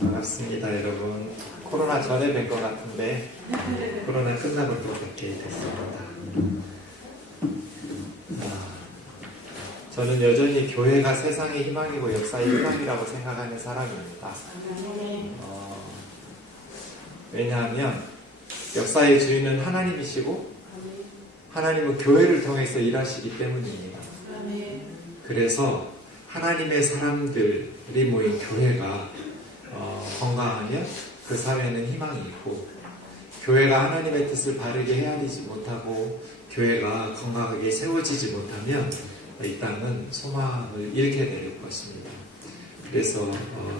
반갑습니다, 여러분. 코로나 전에 뵌 것 같은데 코로나 끝나고 또 뵙게 됐습니다. 저는 여전히 교회가 세상의 희망이고 역사의 희망이라고 생각하는 사람입니다. 왜냐하면 역사의 주인은 하나님이시고 하나님은 교회를 통해서 일하시기 때문입니다. 그래서 하나님의 사람들이 모인 교회가 건강하면 그 사회는 희망이 있고, 교회가 하나님의 뜻을 바르게 헤아리지 못하고 교회가 건강하게 세워지지 못하면 이 땅은 소망을 잃게 될 것입니다. 그래서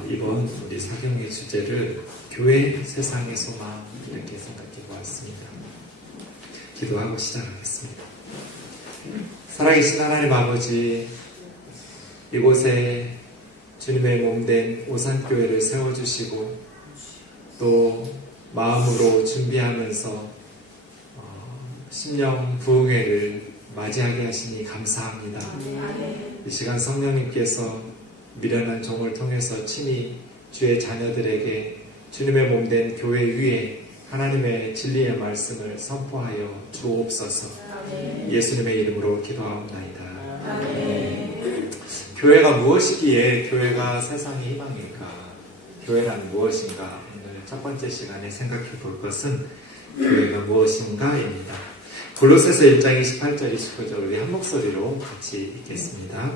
이번 우리 사경의 주제를 교회 세상의 소망 이렇게 생각해 보았습니다. 기도하고 시작하겠습니다. 살아계신 하나님 아버지, 이곳에 주님의 몸된 오산교회를 세워주시고 또 마음으로 준비하면서 신령 부흥회를 맞이하게 하시니 감사합니다. 이 시간 성령님께서 미련한 종을 통해서 친히 주의 자녀들에게 주님의 몸된 교회 위에 하나님의 진리의 말씀을 선포하여 주옵소서. 예수님의 이름으로 기도하옵나이다. 교회가 무엇이기에 교회가 세상의 희망일까? 교회란 무엇인가? 오늘 첫 번째 시간에 생각해 볼 것은 교회가 무엇인가입니다. 골로새서 1장 28절 29절 우리 한 목소리로 같이 읽겠습니다.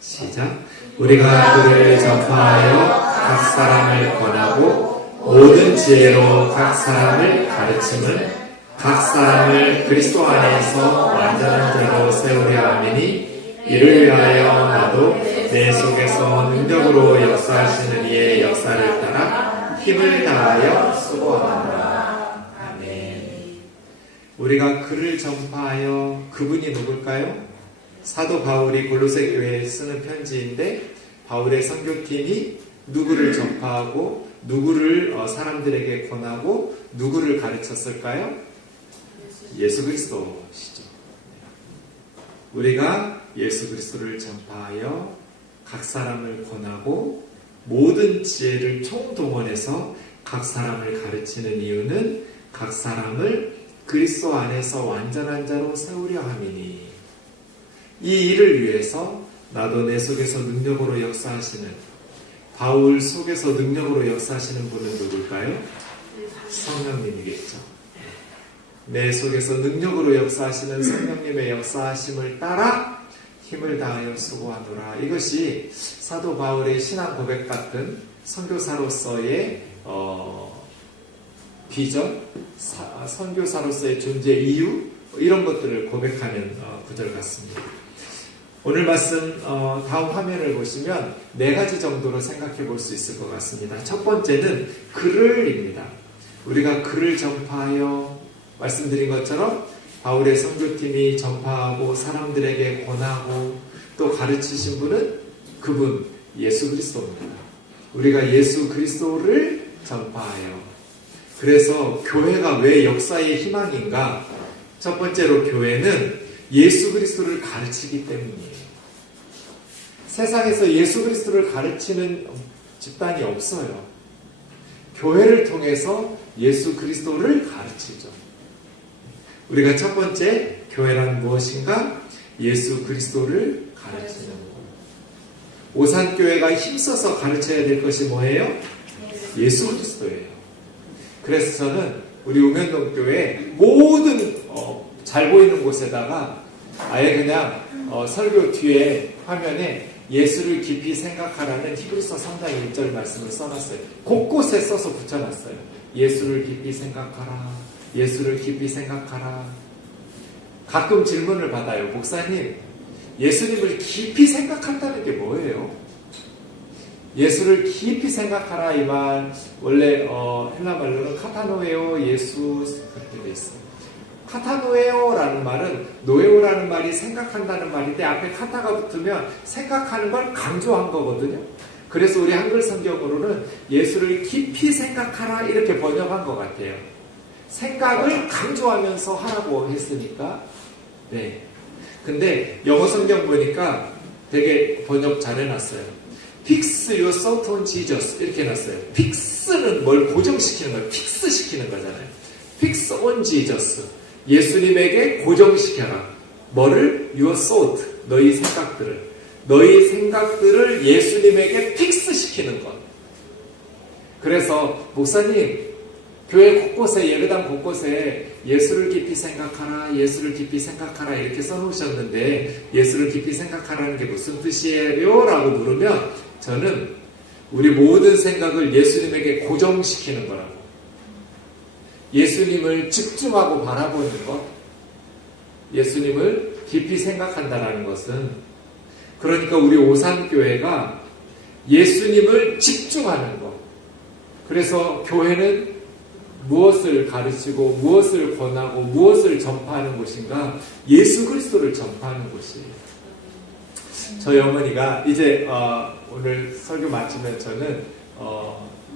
시작. 우리가 그를 전파하여 각 사람을 권하고 모든 지혜로 각 사람을 가르침을 각 사람을 그리스도 안에서 완전한 자로 세우려 함이니 이를 위하여 나도 내 속에서 능력으로 역사하시는 이의 역사를 따라 힘을 다하여 수고하노라. 아멘. 우리가 그를 전파하여, 그분이 누굴까요? 사도 바울이 골로새 교회에 쓰는 편지인데 바울의 선교팀이 누구를 전파하고 누구를 사람들에게 권하고 누구를 가르쳤을까요? 예수 그리스도시죠. 우리가 예수 그리스도를 전파하여 각 사람을 권하고 모든 지혜를 총동원해서 각 사람을 가르치는 이유는 각 사람을 그리스도 안에서 완전한 자로 세우려 함이니, 이 일을 위해서 나도 내 속에서 능력으로 역사하시는, 바울 속에서 능력으로 역사하시는 분은 누굴까요? 성령님이겠죠. 내 속에서 능력으로 역사하시는 성령님의 역사하심을 따라 힘을 다하여 수고하노라. 이것이 사도 바울의 신앙 고백 같은 선교사로서의 비전, 선교사로서의 존재 이유, 이런 것들을 고백하는 구절 같습니다. 오늘 말씀 다음 화면을 보시면 네 가지 정도로 생각해 볼 수 있을 것 같습니다. 첫 번째는 그를입니다. 우리가 그를 전파하여, 말씀드린 것처럼 바울의 선교팀이 전파하고 사람들에게 권하고 또 가르치신 분은 그분 예수 그리스도입니다. 우리가 예수 그리스도를 전파하여, 그래서 교회가 왜 역사의 희망인가? 첫 번째로 교회는 예수 그리스도를 가르치기 때문이에요. 세상에서 예수 그리스도를 가르치는 집단이 없어요. 교회를 통해서 예수 그리스도를 가르치죠. 우리가 첫 번째, 교회란 무엇인가? 예수 그리스도를 가르치는 것. 오산교회가 힘써서 가르쳐야 될 것이 뭐예요? 예수 그리스도예요. 그래서 저는 우리 우면동교회 모든 잘 보이는 곳에다가 아예 그냥 설교 뒤에 화면에 예수를 깊이 생각하라는 히브리서 3장 1절 말씀을 써놨어요. 곳곳에 써서 붙여놨어요. 예수를 깊이 생각하라. 예수를 깊이 생각하라. 가끔 질문을 받아요. 목사님, 예수님을 깊이 생각한다는 게 뭐예요? 예수를 깊이 생각하라 이 말, 원래 헬라 말로는 카타노에오 예수 그렇게 돼 있어요. 카타노에오라는 말은, 노에오라는 말이 생각한다는 말인데 앞에 카타가 붙으면 생각하는 걸 강조한 거거든요. 그래서 우리 한글 성경으로는 예수를 깊이 생각하라 이렇게 번역한 것 같아요. 생각을 강조하면서 하라고 했으니까. 네. 근데 영어 성경 보니까 되게 번역 잘 해놨어요. Fix your thought on Jesus 이렇게 해놨어요. Fix는 뭘 고정시키는 거예요. 픽스시키는 거잖아요. Fix on Jesus. 예수님에게 고정시켜라. 뭐를? Your thought. 너희 생각들을 예수님에게 픽스시키는 것. 그래서 목사님 교회 곳곳에 예배당 곳곳에 예수를 깊이 생각하라 예수를 깊이 생각하라 이렇게 써놓으셨는데 예수를 깊이 생각하라는 게 무슨 뜻이에요? 라고 물으면 저는 우리 모든 생각을 예수님에게 고정시키는 거라고. 예수님을 집중하고 바라보는 것, 예수님을 깊이 생각한다는 것은 그러니까 우리 오산교회가 예수님을 집중하는 것. 그래서 교회는 무엇을 가르치고 무엇을 권하고 무엇을 전파하는 곳인가? 예수 그리스도를 전파하는 곳이에요. 저희 어머니가 이제 오늘 설교 마치면 저는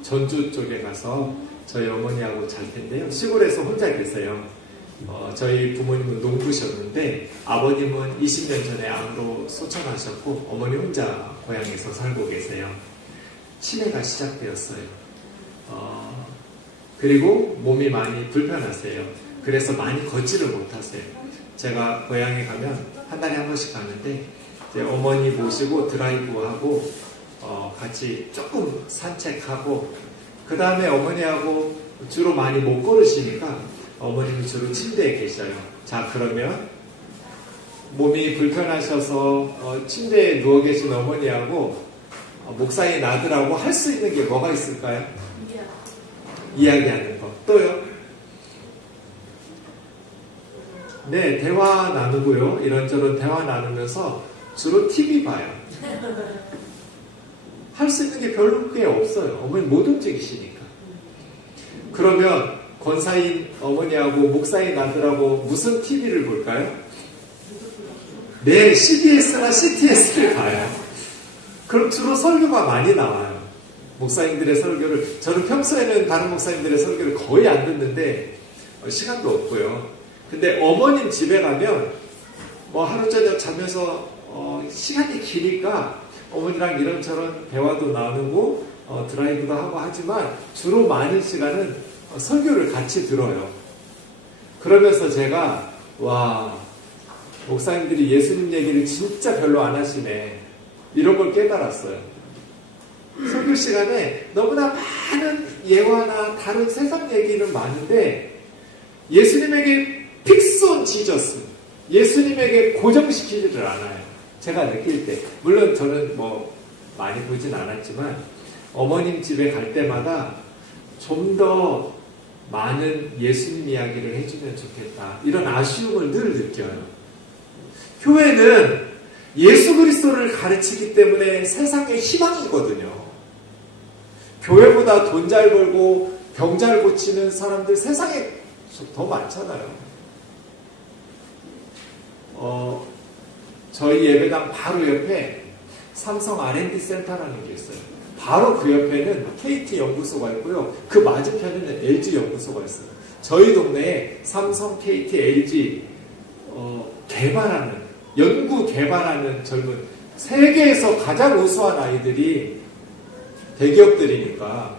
전주 쪽에 가서 저희 어머니하고 잘 텐데요. 시골에서 혼자 계세요. 저희 부모님은 농부셨는데 아버님은 20년 전에 암으로 소천하셨고 어머니 혼자 고향에서 살고 계세요. 치매가 시작되었어요. 그리고 몸이 많이 불편하세요. 그래서 많이 걷지를 못하세요. 제가 고향에 가면 한 달에 한 번씩 가는데 이제 어머니 모시고 드라이브하고 같이 조금 산책하고 그 다음에 어머니하고 주로 많이 못 걸으시니까 어머님은 주로 침대에 계셔요. 자, 그러면 몸이 불편하셔서 침대에 누워 계신 어머니하고 목사님 아들하고 할 수 있는 게 뭐가 있을까요? 이야기하는 거. 또요? 네, 대화 나누고요. 이런저런 대화 나누면서 주로 TV 봐요. 할 수 있는 게 별로 꽤 없어요. 어머니 못 움직이시니까. 그러면 권사인 어머니하고 목사인 아들하고 무슨 TV를 볼까요? 네, CBS나 CTS를 봐요. 그럼 주로 설교가 많이 나와요. 목사님들의 설교를. 저는 평소에는 다른 목사님들의 설교를 거의 안 듣는데 시간도 없고요. 근데 어머님 집에 가면 뭐 하루 저녁 자면서 시간이 기니까 어머니랑 이런저런 대화도 나누고 드라이브도 하고 하지만 주로 많은 시간은 설교를 같이 들어요. 그러면서 제가 와, 목사님들이 예수님 얘기를 진짜 별로 안 하시네, 이런 걸 깨달았어요. 설교 시간에 너무나 많은 예화나 다른 세상 얘기는 많은데 예수님에게 픽스온 지저스, 예수님에게 고정시키지를 않아요. 제가 느낄 때. 물론 저는 뭐 많이 보진 않았지만 어머님 집에 갈 때마다 좀 더 많은 예수님 이야기를 해주면 좋겠다, 이런 아쉬움을 늘 느껴요. 교회는 예수 그리스도를 가르치기 때문에 세상의 희망이거든요. 교회보다 돈 잘 벌고 병 잘 고치는 사람들 세상에 더 많잖아요. 저희 예배당 바로 옆에 삼성 R&D 센터라는 게 있어요. 바로 그 옆에는 KT 연구소가 있고요. 그 맞은편에는 LG 연구소가 있어요. 저희 동네에 삼성, KT, LG 연구 개발하는 젊은, 세계에서 가장 우수한 아이들이 대기업들이니까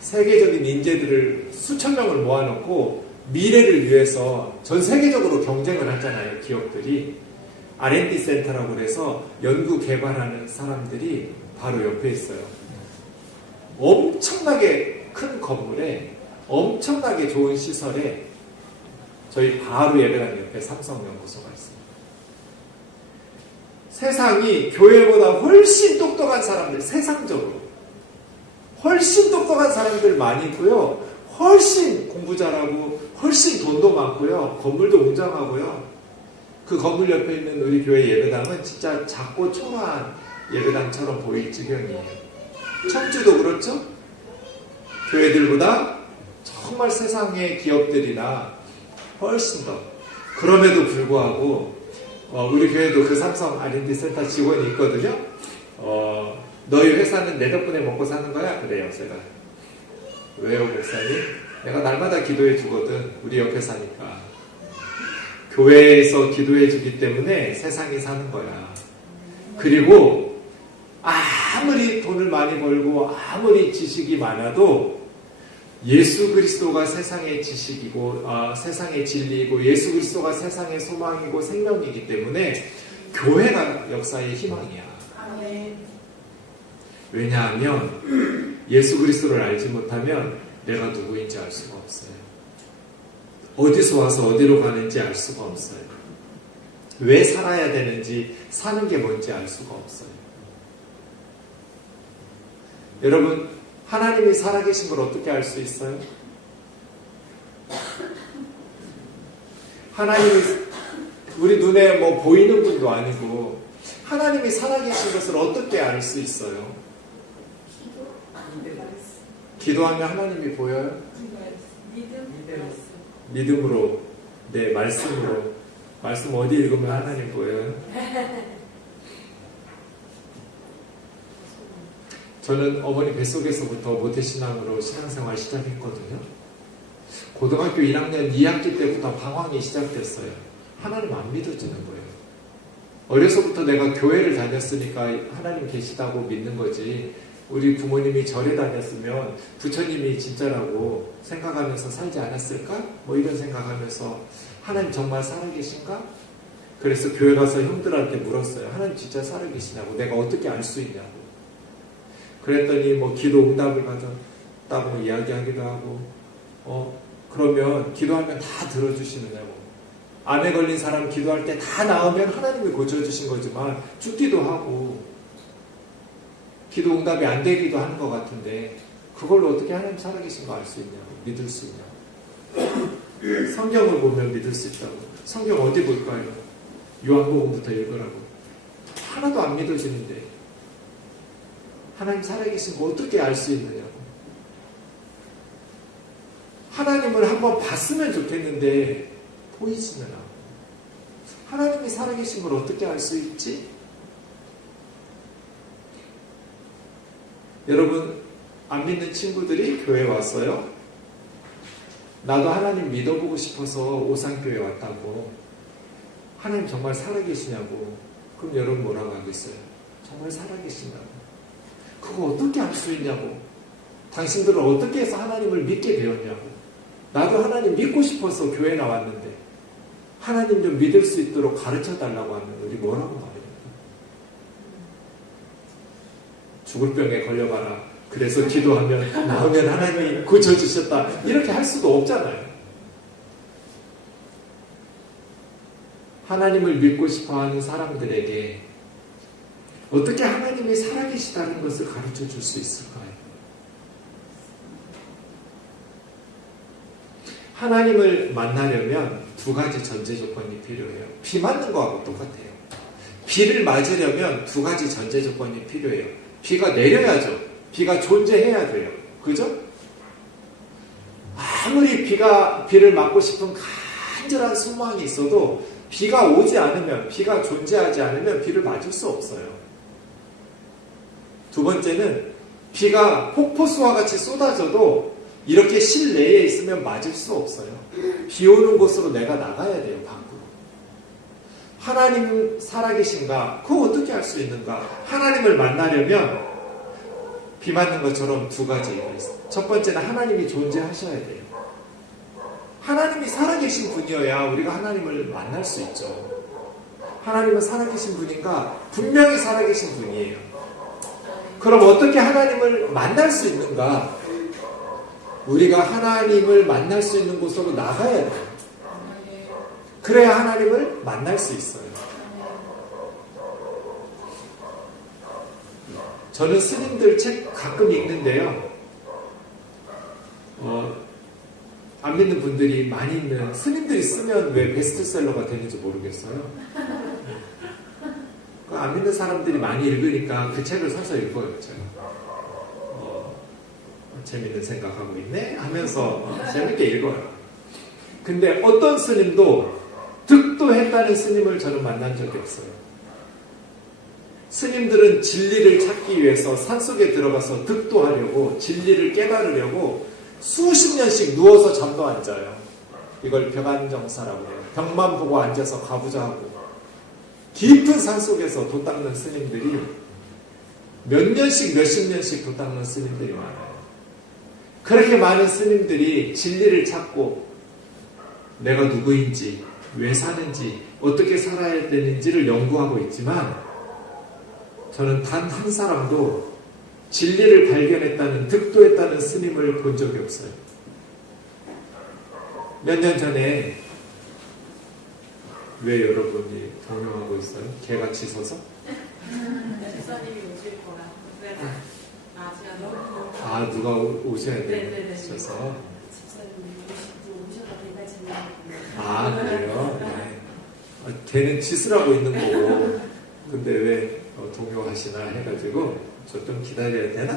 세계적인 인재들을 수천 명을 모아놓고 미래를 위해서 전 세계적으로 경쟁을 하잖아요, 기업들이. R&D 센터라고 해서 연구 개발하는 사람들이 바로 옆에 있어요. 엄청나게 큰 건물에 엄청나게 좋은 시설에 저희 바로 예배당 옆에 삼성 연구소가 있어요. 세상이 교회보다 훨씬 똑똑한 사람들, 세상적으로 훨씬 똑똑한 사람들 많이 있고요. 훨씬 공부 잘하고 훨씬 돈도 많고요. 건물도 웅장하고요. 그 건물 옆에 있는 우리 교회 예배당은 진짜 작고 초라한 예배당처럼 보일 지경이에요. 청주도 그렇죠? 교회들보다 정말 세상의 기업들이나 훨씬 더. 그럼에도 불구하고 우리 교회도 그 삼성 R&D 센터 직원이 있거든요. 너희 회사는 내 덕분에 먹고 사는 거야? 그래요, 제가. 왜요, 목사님? 내가 날마다 기도해 주거든. 우리 옆에 사니까. 교회에서 기도해 주기 때문에 세상이 사는 거야. 그리고 아무리 돈을 많이 벌고 아무리 지식이 많아도 예수 그리스도가 세상의 지식이고 세상의 진리이고 예수 그리스도가 세상의 소망이고 생명이기 때문에 교회가 역사의 희망이야. 왜냐하면 예수 그리스도를 알지 못하면 내가 누구인지 알 수가 없어요. 어디서 와서 어디로 가는지 알 수가 없어요. 왜 살아야 되는지, 사는 게 뭔지 알 수가 없어요. 여러분, 하나님이 살아계신 걸 어떻게 알 수 있어요? 하나님이 우리 눈에 뭐 보이는 분도 아니고 하나님이 살아계신 것을 어떻게 알 수 있어요? 기도하면 하나님이 보여요? 믿음으로, 네, 말씀으로. 말씀 어디 읽으면 하나님 보여요? 저는 어머니 뱃속에서부터 모태신앙으로 신앙생활 시작했거든요. 고등학교 1학년 2학기 때부터 방황이 시작됐어요. 하나님 안 믿어지는 거예요. 어려서부터 내가 교회를 다녔으니까 하나님 계시다고 믿는 거지, 우리 부모님이 절에 다녔으면 부처님이 진짜라고 생각하면서 살지 않았을까? 뭐 이런 생각하면서 하나님 정말 살아계신가? 그래서 교회 가서 형들한테 물었어요. 하나님 진짜 살아계시냐고. 내가 어떻게 알 수 있냐고. 그랬더니 뭐 기도 응답을 받았다고 이야기하기도 하고, 그러면 기도하면 다 들어주시느냐고. 암에 걸린 사람 기도할 때 다 나으면 하나님이 고쳐주신 거지만 죽기도 하고 기도 응답이 안 되기도 하는 것 같은데 그걸로 어떻게 하나님 살아계신 거 알 수 있냐고, 믿을 수 있냐고. 성경을 보면 믿을 수 있다고. 성경 어디 볼까요? 요한복음부터 읽으라고. 하나도 안 믿어지는데 하나님 살아계신 거 어떻게 알 수 있느냐고. 하나님을 한번 봤으면 좋겠는데 보이지는 않고, 하나님이 살아계신 걸 어떻게 알 수 있지? 여러분, 안 믿는 친구들이 교회 왔어요. 나도 하나님 믿어보고 싶어서 오산교회 왔다고. 하나님 정말 살아계시냐고. 그럼 여러분 뭐라고 하겠어요? 정말 살아계신다고. 그거 어떻게 알 수 있냐고. 당신들은 어떻게 해서 하나님을 믿게 되었냐고. 나도 하나님 믿고 싶어서 교회 나왔는데 하나님 좀 믿을 수 있도록 가르쳐달라고 하면 우리 뭐라고 말해요? 죽을 병에 걸려봐라. 그래서 기도하면 나오면 하나님이 고쳐주셨다. 이렇게 할 수도 없잖아요. 하나님을 믿고 싶어하는 사람들에게 어떻게 하나님이 살아계시다는 것을 가르쳐 줄 수 있을까요? 하나님을 만나려면 두 가지 전제 조건이 필요해요. 비 맞는 거하고 똑같아요. 비를 맞으려면 두 가지 전제 조건이 필요해요. 비가 내려야죠. 비가 존재해야 돼요. 그죠? 아무리 비를 맞고 싶은 간절한 소망이 있어도 비가 오지 않으면, 비가 존재하지 않으면 비를 맞을 수 없어요. 두 번째는 비가 폭포수와 같이 쏟아져도 이렇게 실내에 있으면 맞을 수 없어요. 비 오는 곳으로 내가 나가야 돼요, 밖으로. 하나님 살아계신가? 그거 어떻게 알 수 있는가? 하나님을 만나려면 비 맞는 것처럼 두 가지가 있어요. 첫 번째는 하나님이 존재하셔야 돼요. 하나님이 살아계신 분이어야 우리가 하나님을 만날 수 있죠. 하나님은 살아계신 분인가? 분명히 살아계신 분이에요. 그럼 어떻게 하나님을 만날 수 있는가? 우리가 하나님을 만날 수 있는 곳으로 나가야 돼요. 그래야 하나님을 만날 수 있어요. 저는 스님들 책 가끔 읽는데요. 안 믿는 분들이 많이 있는, 스님들이 쓰면 왜 베스트셀러가 되는지 모르겠어요. 안 믿는 사람들이 많이 읽으니까 그 책을 사서 읽어요, 제가. 재밌는 생각하고 있네? 하면서 재밌게 읽어요. 근데 어떤 스님도 득도했다는 스님을 저는 만난 적이 없어요. 스님들은 진리를 찾기 위해서 산속에 들어가서 득도하려고, 진리를 깨달으려고 수십 년씩 누워서 잠도 안 자요. 이걸 벽안정사라고 해요. 벽만 보고 앉아서 가부좌하고 깊은 산속에서 도 닦는 스님들이 몇 년씩 몇십 년씩 도 닦는 스님들이 많아요. 그렇게 많은 스님들이 진리를 찾고 내가 누구인지, 왜 사는지, 어떻게 살아야 되는지를 연구하고 있지만 저는 단 한 사람도 진리를 발견했다는, 득도했다는 스님을 본 적이 없어요. 몇 년 전에 왜 여러분이 동요하고 있어요? 개같이 서서? 집사님이 오실 거라. 그래서 제가 너무 누가 오셔야 네네네. 되셔서. 집사님이 오셔도 되나 그래요? 네. 걔는 짓을 하고 있는 거고, 근데 왜 동요하시나 해가지고 저 좀 기다려야 되나?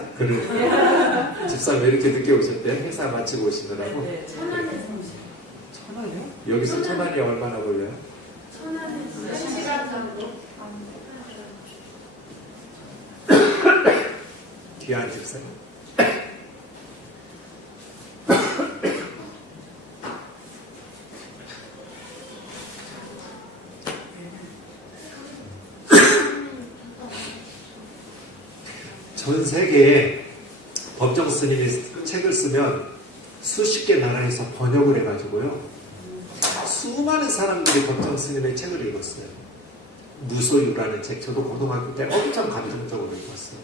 집사님 왜 이렇게 늦게 오셨대요? 회사 마치고 오시더라고. 네, 천안에서 오시고. 천안이요? 여기서 천안이 얼마나 걸려요? 천안에서 1시간 정도. 뒤에 앉으세요. 전 세계에 법정 스님이 책을 쓰면 수십 개 나라에서 번역을 해가지고요. 수많은 사람들이 법정 스님의 책을 읽었어요. 무소유라는 책, 저도 고등학교 때 엄청 감동적으로 읽었어요.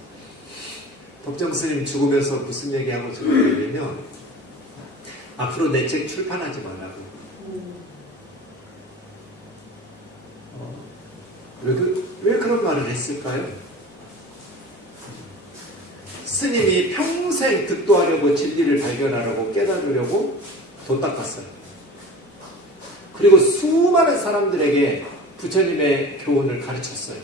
법정 스님 죽으면서 무슨 얘기하고 죽었냐면 앞으로 내 책 출판하지 말라고. 왜 그런 말을 했을까요? 스님이 평생 득도하려고 진리를 발견하려고 깨달으려고 돈 닦았어요. 그리고 수많은 사람들에게 부처님의 교훈을 가르쳤어요.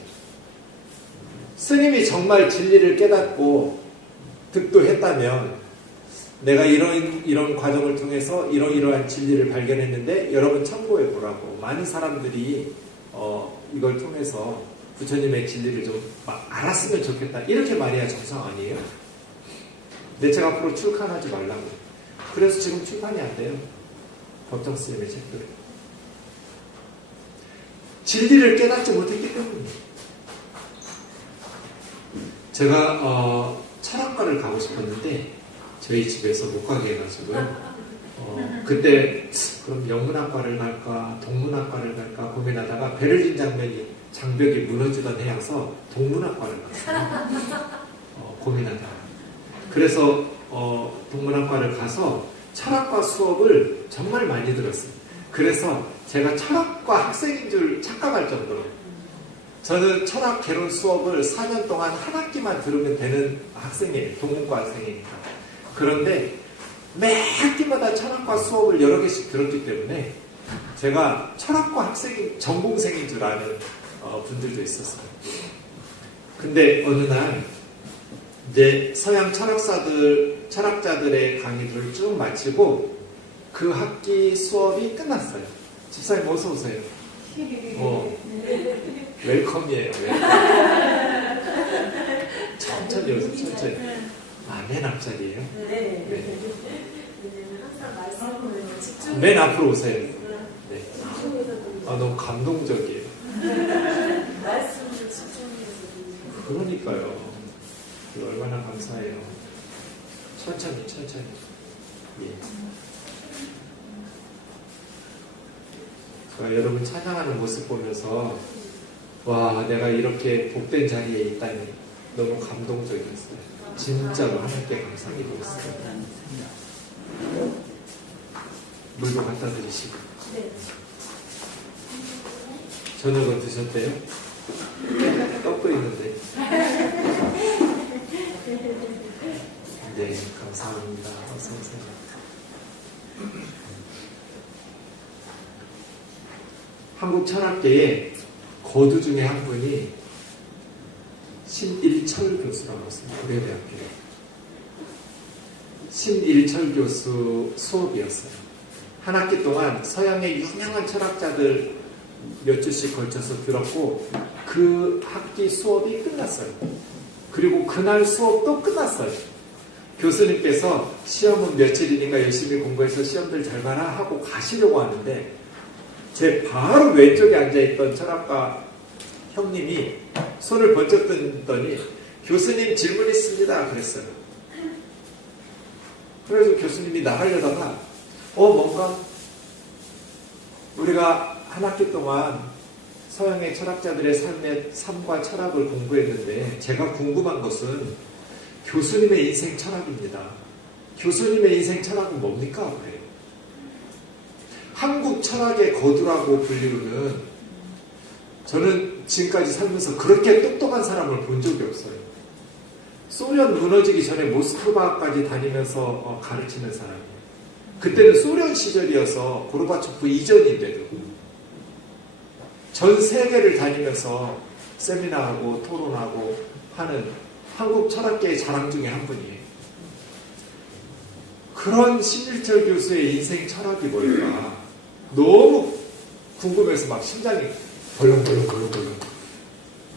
스님이 진리를 깨닫고 득도했다면 내가 이런 과정을 통해서 이러이러한 진리를 발견했는데 여러분 참고해 보라고. 많은 사람들이 이걸 통해서 부처님의 진리를 좀 알았으면 좋겠다. 이렇게 말해야 정상 아니에요? 내 책 앞으로 출판하지 말라고. 그래서 지금 출판이 안 돼요. 법정 스님의 책들이. 진리를 깨닫지 못했기 때문에. 제가 철학과를 가고 싶었는데 저희 집에서 못 가게 해가지고요. 그때 그럼 영문학과를 갈까 동문학과를 갈까 고민하다가 베를린 장벽이 무너지던 해여서 동문학과를 갔어요. 고민하다가. 그래서 동문학과를 가서 철학과 수업을 정말 많이 들었어요. 그래서 제가 철학과 학생인 줄 착각할 정도로 저는 철학 개론 수업을 4년 동안 한 학기만 들으면 되는 학생이에요. 동문과 학생이니까. 그런데 매 학기마다 철학과 수업을 여러 개씩 들었기 때문에 제가 철학과 전공생인 줄 아는 분들도 있었어요. 근데 어느 날 이제 서양 철학자들의 강의들을 쭉 마치고 그 학기 수업이 끝났어요. 집사님 어서 오세요. 웰컴이에요. 천천히 오세요. 천천히. 맨 앞자리예요? 네. 항상 말씀을 집중. 맨 앞으로 오세요. 네. 너무 감동적이에요. 말씀을 집중해서. 그러니까요. 얼마나 감사해요. 천천히. 예. 제가 여러분 찬양하는 모습 보면서 와, 내가 이렇게 복된 자리에 있다니 너무 감동적이었어요. 진짜로 하나님께 감사드리겠어요. 물도 갖다 드리시고. 네. 저녁은 드셨대요? 떡도 있는데. 네, 감사합니다. 어서 오세요. 한국 철학계에 거두 중에 한 분이 신일철 교수라고 있습니다. 고려대학교에. 신일철 교수 수업이었어요. 한 학기 동안 서양의 유명한 철학자들 몇 주씩 걸쳐서 들었고 그 학기 수업이 끝났어요. 그리고 그날 수업도 끝났어요. 교수님께서 시험은 며칠이니까 열심히 공부해서 시험들 잘 봐라 하고 가시려고 하는데 제 바로 왼쪽에 앉아있던 철학가 형님이 손을 번쩍 들더니 교수님 질문 있습니다. 그랬어요. 그래서 교수님이 나가려다가 뭔가 우리가 한 학기 동안 서양의 철학자들의 삶과 철학을 공부했는데 제가 궁금한 것은 교수님의 인생 철학입니다. 교수님의 인생 철학은 뭡니까? 그래요. 한국 철학의 거두라고 불리우는 저는 지금까지 살면서 그렇게 똑똑한 사람을 본 적이 없어요. 소련 무너지기 전에 모스크바까지 다니면서 가르치는 사람이에요. 그때는 소련 시절이어서 고르바초프 이전인데도 전 세계를 다니면서 세미나하고 토론하고 하는 한국 철학계의 자랑 중에 한 분이에요. 그런 신일철 교수의 인생 철학이 뭘까? 너무 궁금해서 막 심장이 벌렁벌렁.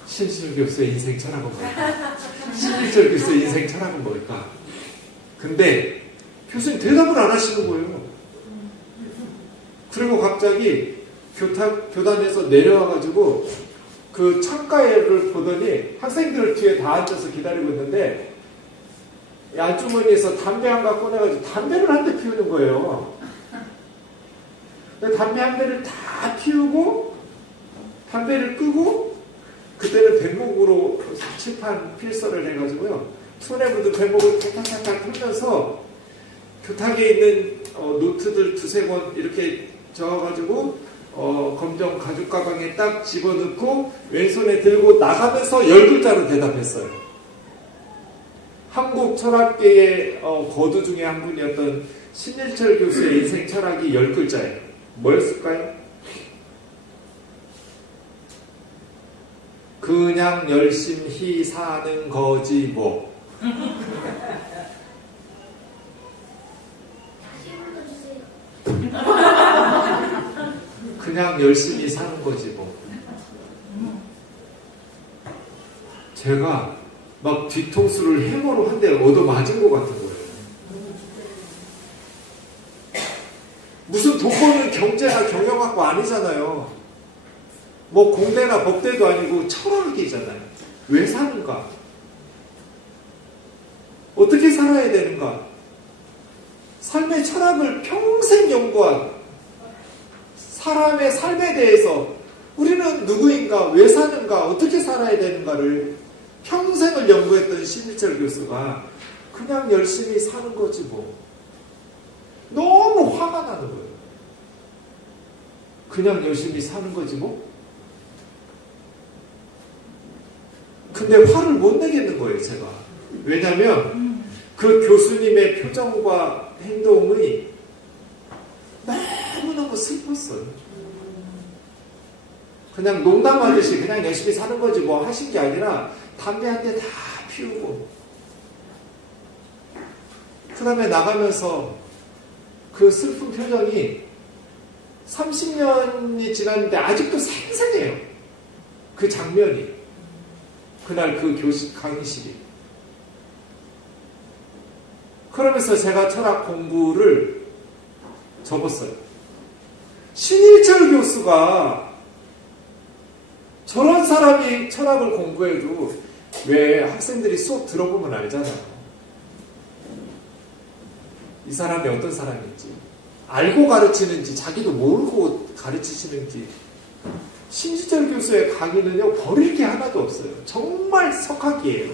신일철 교수의 인생 철학은 뭘까? 신일철 교수의 인생 철학은 뭘까? 근데 교수님 대답을 안 하시는 거예요. 그리고 갑자기 교단에서 내려와가지고 그 창가를 보더니 학생들 뒤에 다 앉아서 기다리고 있는데 아주머니에서 담배 한 가 꺼내가지고 담배를 한 대 피우는 거예요. 담배 한 대를 다 피우고 담배를 끄고 그때는 백목으로 칠판 필서를 해가지고요. 손에 묻은 백목을 탁탁탁탁 풀면서 교탁에 있는 노트들 두세 권 이렇게 적어가지고 검정 가죽 가방에 딱 집어넣고 왼손에 들고 나가면서 10글자로 대답했어요. 한국 철학계의 거두 중에 한 분이었던 신일철 교수의 인생 철학이 10글자예요. 뭐였을까요? 그냥 열심히 사는 거지 뭐. 그냥 열심히 사는 거지 뭐. 제가 막 뒤통수를 해머로 한 대 얻어맞은 것 같은 거예요. 무슨 돈 버는 경제나 경영학과 아니잖아요. 뭐 공대나 법대도 아니고 철학이잖아요. 왜 사는가? 어떻게 살아야 되는가? 삶의 철학을 평생 연구한 사람의 삶에 대해서 우리는 누구인가, 왜 사는가, 어떻게 살아야 되는가를 평생을 연구했던 신일철 교수가 그냥 열심히 사는 거지 뭐. 너무 화가 나는 거예요. 그냥 열심히 사는 거지 뭐. 근데 화를 못 내겠는 거예요, 제가. 왜냐면 그 교수님의 표정과 행동이 너무너무 슬펐어요. 그냥 농담하듯이 그냥 열심히 사는 거지 뭐 하신 게 아니라 담배 한 대 다 피우고 그 다음에 나가면서 그 슬픈 표정이 30년이 지났는데 아직도 생생해요. 그 장면이. 그날 그 강의실이. 그러면서 제가 철학 공부를 접었어요. 신일철 교수가 저런 사람이 철학을 공부해도 왜 학생들이 수업 들어보면 알잖아요. 이 사람이 어떤 사람인지, 알고 가르치는지, 자기도 모르고 가르치시는지. 신일철 교수의 강의는요, 버릴 게 하나도 없어요. 정말 석학이에요.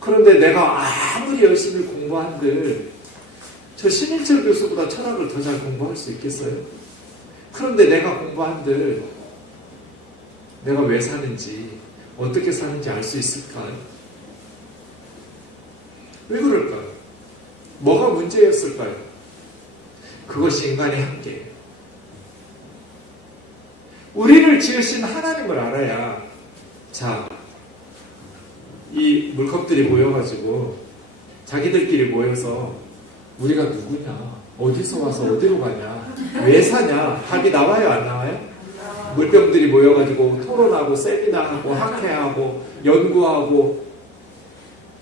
그런데 내가 아무리 열심히 공부한들 저 신일철 교수보다 철학을 더 잘 공부할 수 있겠어요? 그런데 내가 공부한들 내가 왜 사는지, 어떻게 사는지 알 수 있을까요? 왜 그럴까요? 뭐가 문제였을까요? 그것이 인간의 한계예요. 우리를 지으신 하나님을 알아야, 자, 이 물컵들이 모여가지고 자기들끼리 모여서 우리가 누구냐, 어디서 와서 어디로 가냐, 왜 사냐, 답이 나와요, 안 나와요? 물병들이 모여가지고 토론하고 세미나하고 학회하고 연구하고,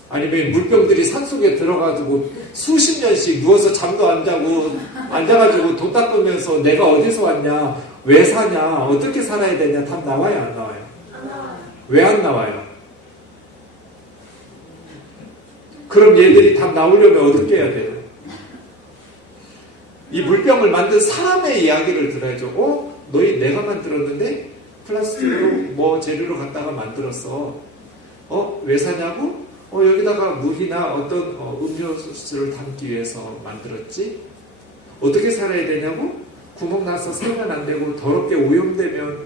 아니면 물병들이 산속에 들어가지고 수십 년씩 누워서 잠도 안 자고 앉아가지고 돈 닦으면서 내가 어디서 왔냐, 왜 사냐, 어떻게 살아야 되냐, 답 나와요, 안 나와요? 왜 안 나와요? 그럼 얘들이 답 나오려면 어떻게 해야 돼요? 이 물병을 만든 사람의 이야기를 들어야죠. 너희 내가 만들었는데 플라스틱으로 뭐 재료로 갖다가 만들었어. 왜 사냐고? 여기다가 물이나 어떤 음료수를 담기 위해서 만들었지? 어떻게 살아야 되냐고? 구멍 나서 살면 안 되고 더럽게 오염되면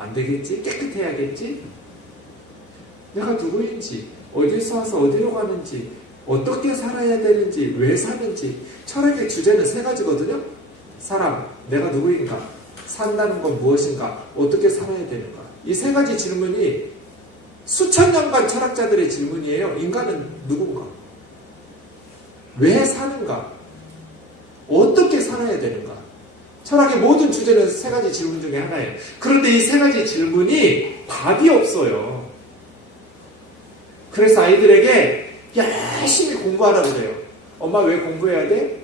안 되겠지? 깨끗해야겠지? 내가 누구인지, 어디서 와서 어디로 가는지, 어떻게 살아야 되는지, 왜 사는지. 철학의 주제는 3가지거든요. 사람, 내가 누구인가, 산다는 건 무엇인가, 어떻게 살아야 되는가. 이 3가지 질문이 수천 년간 철학자들의 질문이에요. 인간은 누군가, 왜 사는가, 어떻게 살아야 되는가. 철학의 모든 주제는 3가지 질문 중에 하나예요. 그런데 이 3가지 질문이 답이 없어요. 그래서 아이들에게 열심히 공부하라고 그래요. 엄마 왜 공부해야 돼?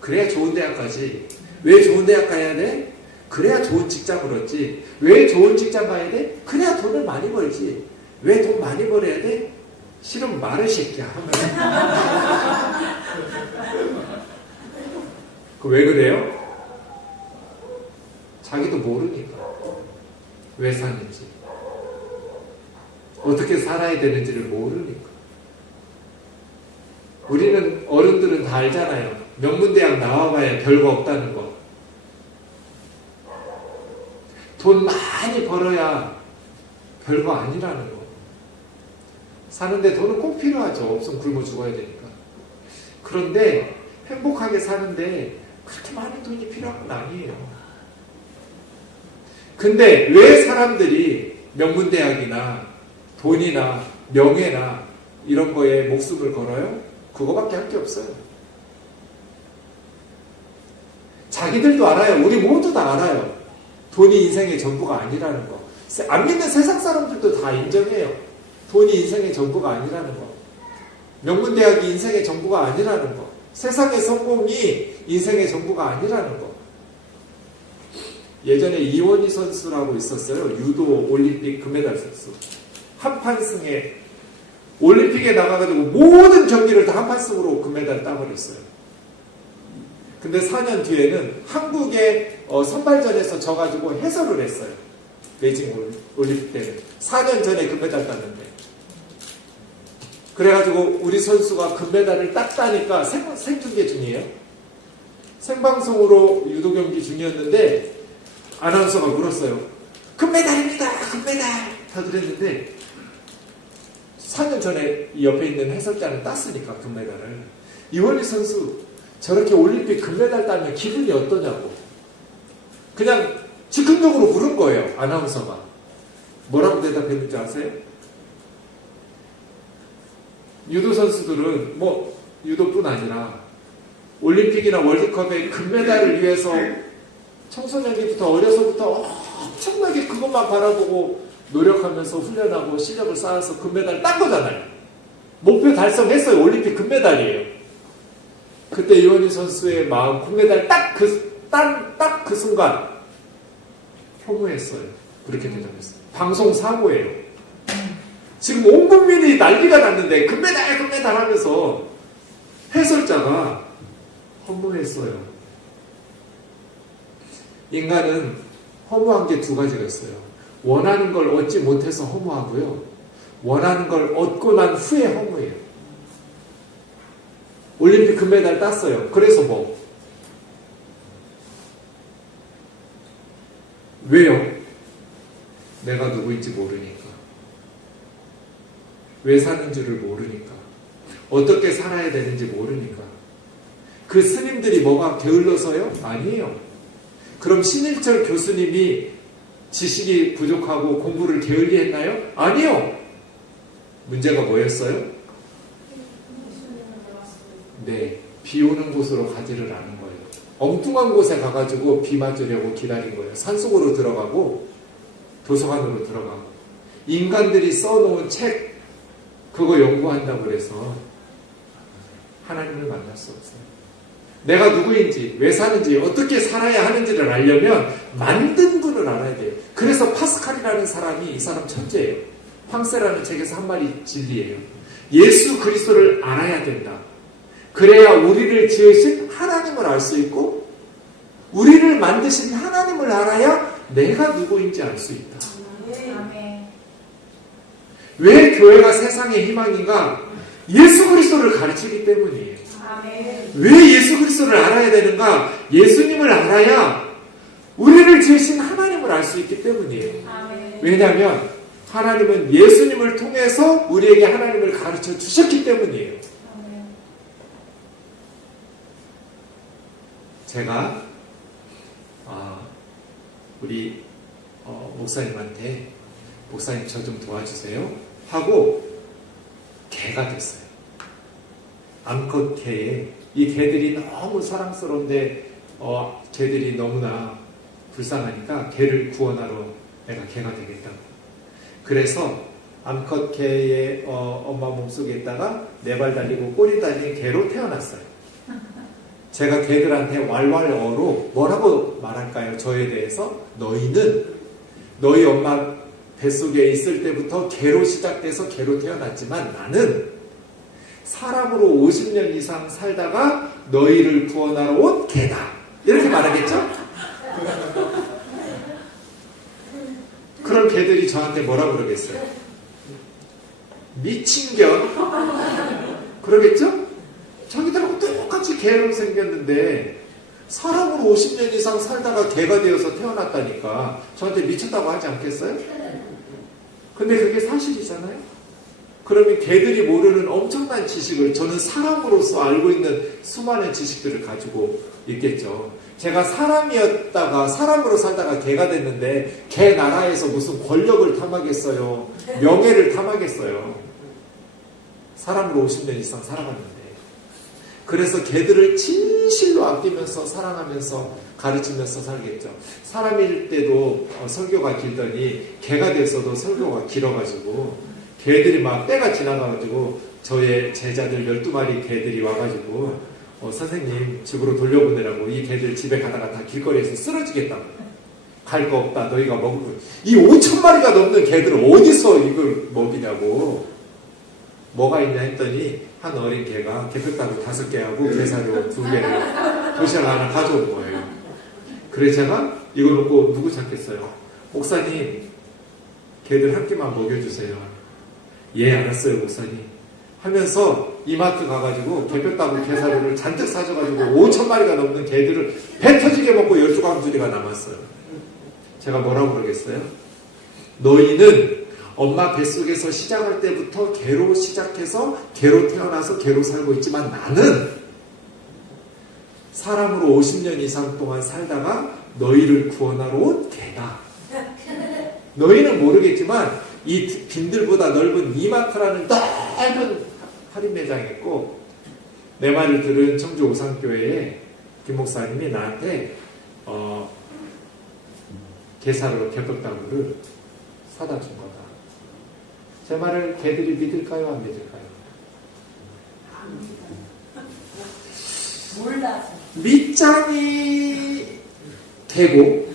그래야 좋은 대학 가지. 왜 좋은 대학 가야 돼? 그래야 좋은 직장을 얻지. 왜 좋은 직장 가야 돼? 그래야 돈을 많이 벌지. 왜 돈 많이 벌어야 돼? 싫으면 말을 새끼야 하면. 왜 그래요? 자기도 모르니까. 왜 사는지, 어떻게 살아야 되는지를 모르니까. 우리는 어른들은 다 알잖아요. 명문대학 나와봐야 별거 없다는 거. 돈 많이 벌어야 별거 아니라는 거. 사는데 돈은 꼭 필요하죠. 없으면 굶어 죽어야 되니까. 그런데 행복하게 사는데 그렇게 많은 돈이 필요한 건 아니에요. 근데 왜 사람들이 명문대학이나 돈이나 명예나 이런 거에 목숨을 걸어요? 그거밖에 할 게 없어요. 자기들도 알아요. 우리 모두 다 알아요. 돈이 인생의 전부가 아니라는 거. 안 믿는 세상 사람들도 다 인정해요. 돈이 인생의 전부가 아니라는 거. 명문대학이 인생의 전부가 아니라는 거. 세상의 성공이 인생의 전부가 아니라는 거. 예전에 이원희 선수라고 있었어요. 유도 올림픽 금메달 선수. 한판승에 올림픽에 나가가지고 모든 경기를 다 한판승으로 금메달 따버렸어요. 근데 4년 뒤에는 한국의 선발전에서 져가지고 해설을 했어요. 베이징 올림픽 때는. 4년 전에 금메달 땄는데. 그래가지고 우리 선수가 금메달을 땄다니까 생중계 중이에요. 생방송으로 유도 경기 중이었는데 아나운서가 물었어요. 금메달입니다. 금메달. 다 그랬는데 4년 전에 이 옆에 있는 해설자는 땄으니까 금메달을. 이원희 선수 저렇게 올림픽 금메달 따면 기분이 어떠냐고. 그냥 즉흥적으로 물은 거예요. 아나운서가. 뭐라고 대답했는지 아세요? 유도 선수들은 유도뿐 아니라 올림픽이나 월드컵의 금메달을 위해서 청소년기부터 어려서부터 엄청나게 그것만 바라보고 노력하면서 훈련하고 실력을 쌓아서 금메달 딴 거잖아요. 목표 달성했어요. 올림픽 금메달이에요. 그때 이원희 선수의 마음, 금메달 딱 그 순간 혐오했어요. 그렇게 대답했어요. 방송 사고예요. 지금 온 국민이 난리가 났는데 금메달 하면서 해설자가 허무했어요. 인간은 허무한 게 2가지가 있어요. 원하는 걸 얻지 못해서 허무하고요. 원하는 걸 얻고 난 후에 허무해요. 올림픽 금메달 땄어요. 그래서 왜요? 내가 누구인지 모르니까. 왜 사는지를 모르니까. 어떻게 살아야 되는지 모르니까. 그 스님들이 뭐가 게을러서요? 아니에요. 그럼 신일철 교수님이 지식이 부족하고 공부를 게을리 했나요? 아니요. 문제가 뭐였어요? 네, 비 오는 곳으로 가지를 않은 거예요. 엉뚱한 곳에 가가지고 비 맞으려고 기다린 거예요. 산속으로 들어가고 도서관으로 들어가고 인간들이 써놓은 책 그거 연구한다고 그래서 하나님을 만날 수 없어요. 내가 누구인지, 왜 사는지, 어떻게 살아야 하는지를 알려면 만든 분을 알아야 돼요. 그래서 파스칼이라는 사람이 이 사람 천재예요. 황세라는 책에서 한 말이 진리예요. 예수 그리스도를 알아야 된다. 그래야 우리를 지으신 하나님을 알 수 있고 우리를 만드신 하나님을 알아야 내가 누구인지 알 수 있다. 아멘. 왜 교회가 세상의 희망인가? 예수 그리스도를 가르치기 때문이에요. 아멘. 왜 예수 그리스도를 알아야 되는가? 예수님을 알아야 우리를 지으신 하나님을 알 수 있기 때문이에요. 아멘. 왜냐하면 하나님은 예수님을 통해서 우리에게 하나님을 가르쳐 주셨기 때문이에요. 아멘. 제가 우리 목사님한테 목사님 저 좀 도와주세요 하고 개가 됐어요. 암컷 개에 이 개들이 너무 사랑스러운데 개들이 너무나 불쌍하니까 개를 구원하러 내가 개가 되겠다고. 그래서 암컷 개의 엄마 몸속에 있다가 네 발 달리고 꼬리 달린 개로 태어났어요. 제가 개들한테 왈왈어로 뭐라고 말할까요? 저에 대해서 너희는 너희 엄마 뱃속에 있을 때부터 개로 시작돼서 개로 태어났지만 나는 사람으로 50년 이상 살다가 너희를 구원하러 온 개다. 이렇게 말하겠죠? 그런 개들이 저한테 뭐라 그러겠어요? 미친겨? 그러겠죠? 자기들하고 똑같이 개로 생겼는데 사람으로 50년 이상 살다가 개가 되어서 태어났다니까 저한테 미쳤다고 하지 않겠어요? 근데 그게 사실이잖아요? 그러면 개들이 모르는 엄청난 지식을 저는 사람으로서 알고 있는 수많은 지식들을 가지고 있겠죠. 제가 사람이었다가 사람으로 살다가 개가 됐는데 개 나라에서 무슨 권력을 탐하겠어요? 명예를 탐하겠어요? 사람으로 50년 이상 살아갔는데. 그래서 개들을 진실로 아끼면서 사랑하면서 가르치면서 살겠죠. 사람일 때도 설교가 길더니 개가 돼서도 설교가 길어가지고 개들이 막 때가 지나가가지고 저의 제자들 12마리 개들이 와가지고 선생님 집으로 돌려보내라고 이 개들 집에 가다가 다 길거리에서 쓰러지겠다고. 갈 거 없다 너희가 먹을 거. 이 5,000마리가 넘는 개들을 어디서 이걸 먹이냐고. 뭐가 있냐 했더니 한 어린 개가 개뼈다구 5개하고 게사료 2개를 도시락 하나 가져온 거예요. 그래서 제가 이거 놓고 누구 찾겠어요? 목사님 개들 한 끼만 먹여주세요. 예 알았어요 목사님 하면서 이마트 가가지고 개뼈다구 게사료를 잔뜩 사줘가지고 5,000마리가 넘는 개들을 배 터지게 먹고 12강줄이가 남았어요. 제가 뭐라고 그러겠어요? 너희는 엄마 뱃속에서 시작할 때부터 개로 시작해서 개로 태어나서 개로 살고 있지만 나는 사람으로 50년 이상 동안 살다가 너희를 구원하러 온 개다. 너희는 모르겠지만 이 빈들보다 넓은 이마트라는 넓은 할인 매장이 있고 내 말을 들은 청주 오산교회에 김 목사님이 나한테 게사료 개떡다구를 사다 준 거다. 제 말을 개들이 믿을까요? 안 믿을까요? 몰라서. 믿자니 개고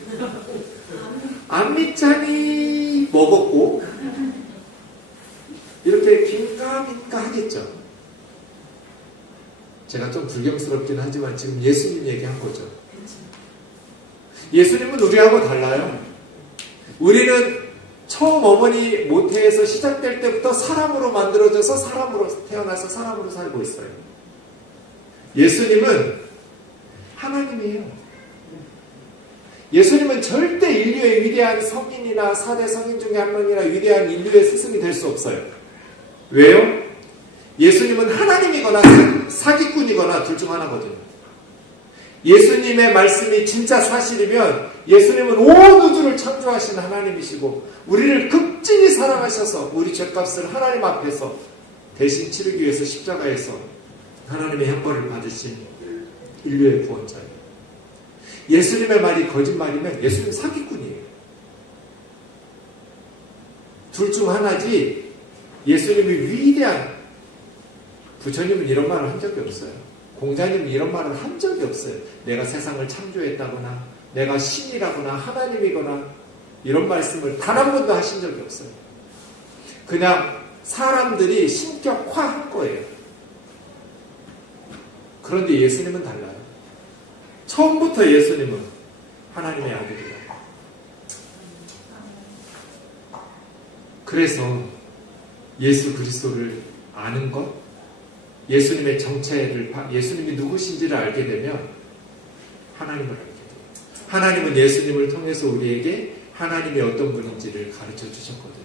안 믿자니 먹었고 이렇게 긴가민가 하겠죠. 제가 좀 불경스럽긴 하지만 지금 예수님 얘기한 거죠. 예수님은 우리하고 달라요. 우리는 처음 어머니 모태에서 시작될 때부터 사람으로 만들어져서 사람으로 태어나서 사람으로 살고 있어요. 예수님은 하나님이에요. 예수님은 절대 인류의 위대한 성인이나 4대 성인 중에 한 명이나 위대한 인류의 스승이 될 수 없어요. 왜요? 예수님은 하나님이거나 사기꾼이거나 둘 중 하나거든요. 예수님의 말씀이 진짜 사실이면 예수님은 온 우주를 창조하신 하나님이시고 우리를 극진히 사랑하셔서 우리 죄값을 하나님 앞에서 대신 치르기 위해서 십자가에서 하나님의 형벌을 받으신 인류의 구원자예요. 예수님의 말이 거짓말이면 예수님 사기꾼이에요. 둘 중 하나지 예수님이 위대한 부처님은 이런 말을 한 적이 없어요. 공자님은 이런 말을 한 적이 없어요. 내가 세상을 창조했다거나 내가 신이라거나 하나님이거나 이런 말씀을 단 한 번도 하신 적이 없어요. 그냥 사람들이 신격화한 거예요. 그런데 예수님은 달라요. 처음부터 예수님은 하나님의 아들이에요. 그래서 예수 그리스도를 아는 것, 예수님의 정체를, 예수님이 누구신지를 알게 되면 하나님을 알게 돼요. 하나님은 예수님을 통해서 우리에게 하나님이 어떤 분인지를 가르쳐 주셨거든요.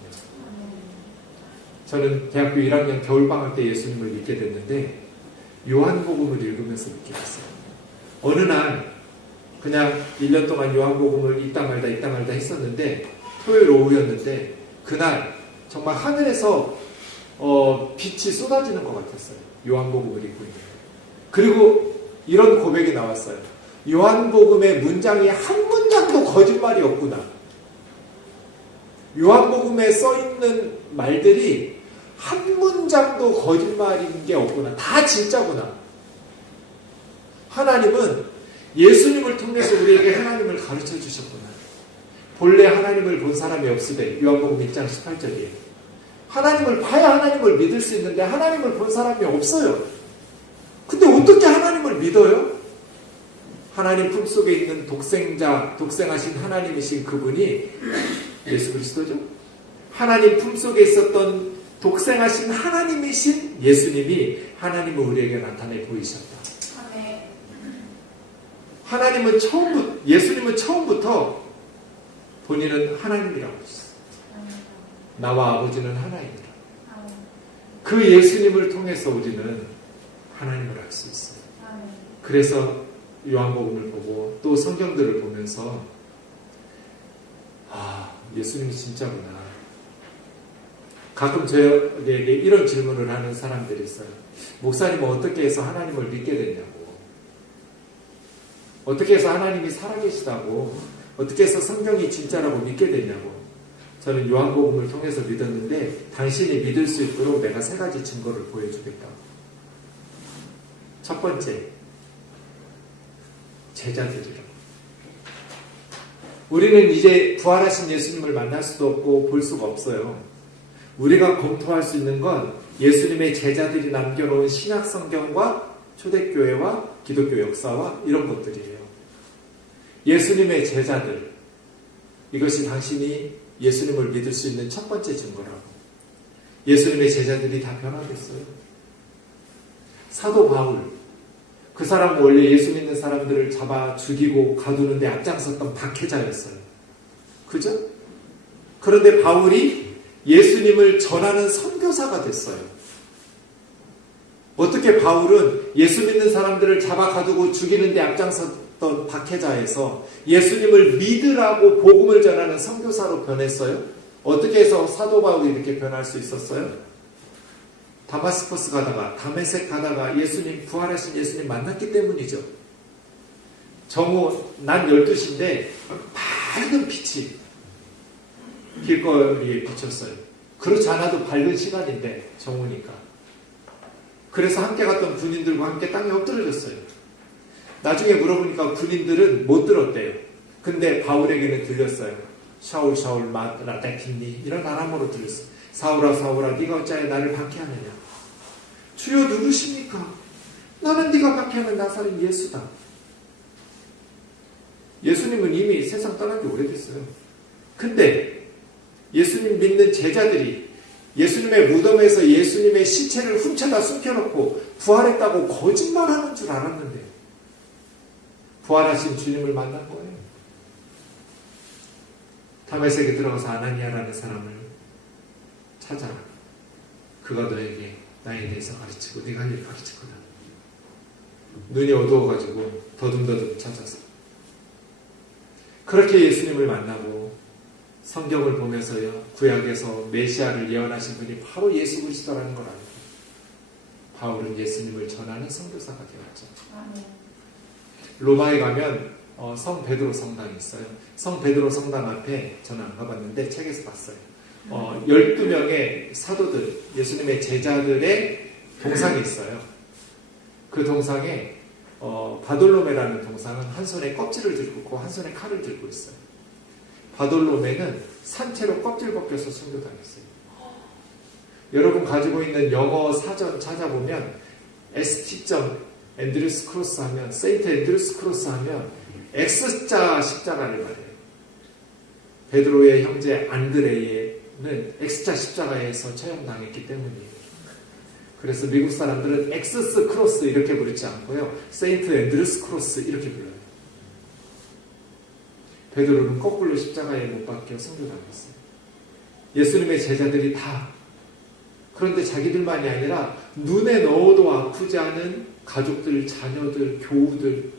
저는 대학교 1학년 겨울방학 때 예수님을 믿게 됐는데 요한복음을 읽으면서 믿게 됐어요. 어느 날 그냥 1년 동안 요한복음을 읽다 말다 했었는데 토요일 오후였는데 그날 정말 하늘에서 빛이 쏟아지는 것 같았어요. 요한복음을 읽고 있는. 그리고 이런 고백이 나왔어요. 요한복음의 문장이 한 문장도 거짓말이 없구나. 요한복음에 써있는 말들이 한 문장도 거짓말인 게 없구나. 다 진짜구나. 하나님은 예수님을 통해서 우리에게 하나님을 가르쳐 주셨구나. 본래 하나님을 본 사람이 없으되 요한복음 1장 18절이에요. 하나님을 봐야 하나님을 믿을 수 있는데 하나님을 본 사람이 없어요. 근데 어떻게 하나님을 믿어요? 하나님 품속에 있는 독생하신 하나님이신 그분이 예수 그리스도죠. 하나님 품속에 있었던 독생하신 하나님이신 예수님이 하나님을 우리에게 나타내 보이셨다. 예수님은 처음부터 본인은 하나님이라고 하셨어요. 나와 아버지는 하나이니라. 그 예수님을 통해서 우리는 하나님을 알 수 있어요. 그래서 요한복음을 보고 또 성경들을 보면서 예수님이 진짜구나. 가끔 저에게 이런 질문을 하는 사람들이 있어요. 목사님은 어떻게 해서 하나님을 믿게 됐냐고. 어떻게 해서 하나님이 살아계시다고. 어떻게 해서 성경이 진짜라고 믿게 됐냐고. 저는 요한복음을 통해서 믿었는데 당신이 믿을 수 있도록 내가 3가지 증거를 보여주겠다. 첫 번째, 제자들이라고. 우리는 이제 부활하신 예수님을 만날 수도 없고 볼 수가 없어요. 우리가 검토할 수 있는 건 예수님의 제자들이 남겨놓은 신약 성경과 초대교회와 기독교 역사와 이런 것들이에요. 예수님의 제자들, 이것이 당신이 예수님을 믿을 수 있는 첫 번째 증거라고. 예수님의 제자들이 다 변화됐어요. 사도 바울, 그 사람은 원래 예수 믿는 사람들을 잡아 죽이고 가두는데 앞장섰던 박해자였어요. 그죠? 그런데 바울이 예수님을 전하는 선교사가 됐어요. 어떻게 바울은 예수 믿는 사람들을 잡아 가두고 죽이는데 앞장섰던 박해자에서 예수님을 믿으라고 복음을 전하는 선교사로 변했어요? 어떻게 해서 사도 바울이 이렇게 변할 수 있었어요? 다마스커스 가다가, 다메섹 가다가 부활하신 예수님 만났기 때문이죠. 정오 낮 12시인데 밝은 빛이 길거리에 비쳤어요. 그렇지 않아도 밝은 시간인데 정오니까. 그래서 함께 갔던 군인들과 함께 땅에 엎드려졌어요. 나중에 물어보니까 군인들은 못 들었대요. 근데 바울에게는 들렸어요. 샤울 샤울 마라다키니 이런 아람어로 들렸어요. 사울아 사울아 네가 어찌하여 나를 박해하느냐. 주여 누구십니까? 나는 네가 박해하는 나사렛 예수다. 예수님은 이미 세상 떠난 지 오래됐어요. 근데 예수님 믿는 제자들이 예수님의 무덤에서 예수님의 시체를 훔쳐다 숨겨놓고 부활했다고 거짓말하는 줄 알았는데 부활하신 주님을 만난 거예요. 다메섹에 들어가서 아나니아라는 사람을 찾아. 그가 너에게 나에 대해서 가르치고 네가 할 일을 가르치거든. 눈이 어두워가지고 더듬더듬 찾아서 그렇게 예수님을 만나고 성경을 보면서요, 구약에서 메시아를 예언하신 분이 바로 예수 그리스도라는 걸 알고 바울은 예수님을 전하는 선교사가 되었죠. 로마에 가면 성 베드로 성당이 있어요. 성 베드로 성당 앞에 저는 안 가봤는데 책에서 봤어요. 12명의 사도들, 예수님의 제자들의 동상이 있어요. 그 동상에 바돌로메라는 동상은 한 손에 껍질을 들고 있고 한 손에 칼을 들고 있어요. 바돌로메는 산채로 껍질 벗겨서 순교당했어요. 여러분 가지고 있는 영어 사전 찾아보면 ST. 앤드루스 크로스 하면, 세인트 앤드루스 크로스 하면 X자 십자가를 말해요. 베드로의 형제 안드레이는 X자 십자가에서 처형당했기 때문이에요. 그래서 미국 사람들은 엑스스 크로스 이렇게 부르지 않고요, 세인트 앤드루스 크로스 이렇게 불러요. 베드로는 거꾸로 십자가에 못 박혀 순교당했어요. 예수님의 제자들이 다, 그런데 자기들만이 아니라 눈에 넣어도 아프지 않은 가족들, 자녀들, 교우들.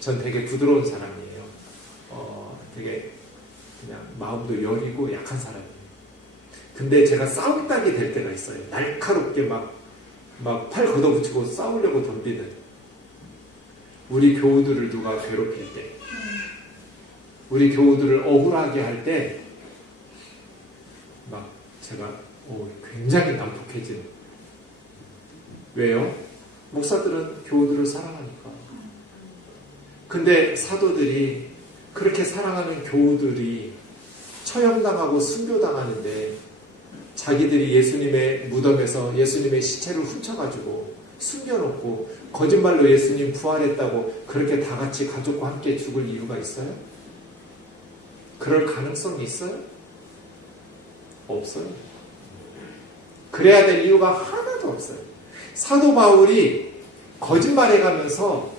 전 되게 부드러운 사람이에요. 되게 그냥 마음도 여리고 약한 사람이에요. 근데 제가 싸움닭이 될 때가 있어요. 날카롭게 막 팔 걷어붙이고 싸우려고 덤비는. 우리 교우들을 누가 괴롭힐 때, 우리 교우들을 억울하게 할 때 막 제가 굉장히 난폭해지는. 왜요? 목사들은 교우들을 사랑하니까. 근데 사도들이 그렇게 사랑하는 교우들이 처형당하고 순교당하는데 자기들이 예수님의 무덤에서 예수님의 시체를 훔쳐가지고 숨겨놓고 거짓말로 예수님 부활했다고 그렇게 다 같이 가족과 함께 죽을 이유가 있어요? 그럴 가능성이 있어요? 없어요. 그래야 될 이유가 하나도 없어요. 사도 바울이 거짓말해가면서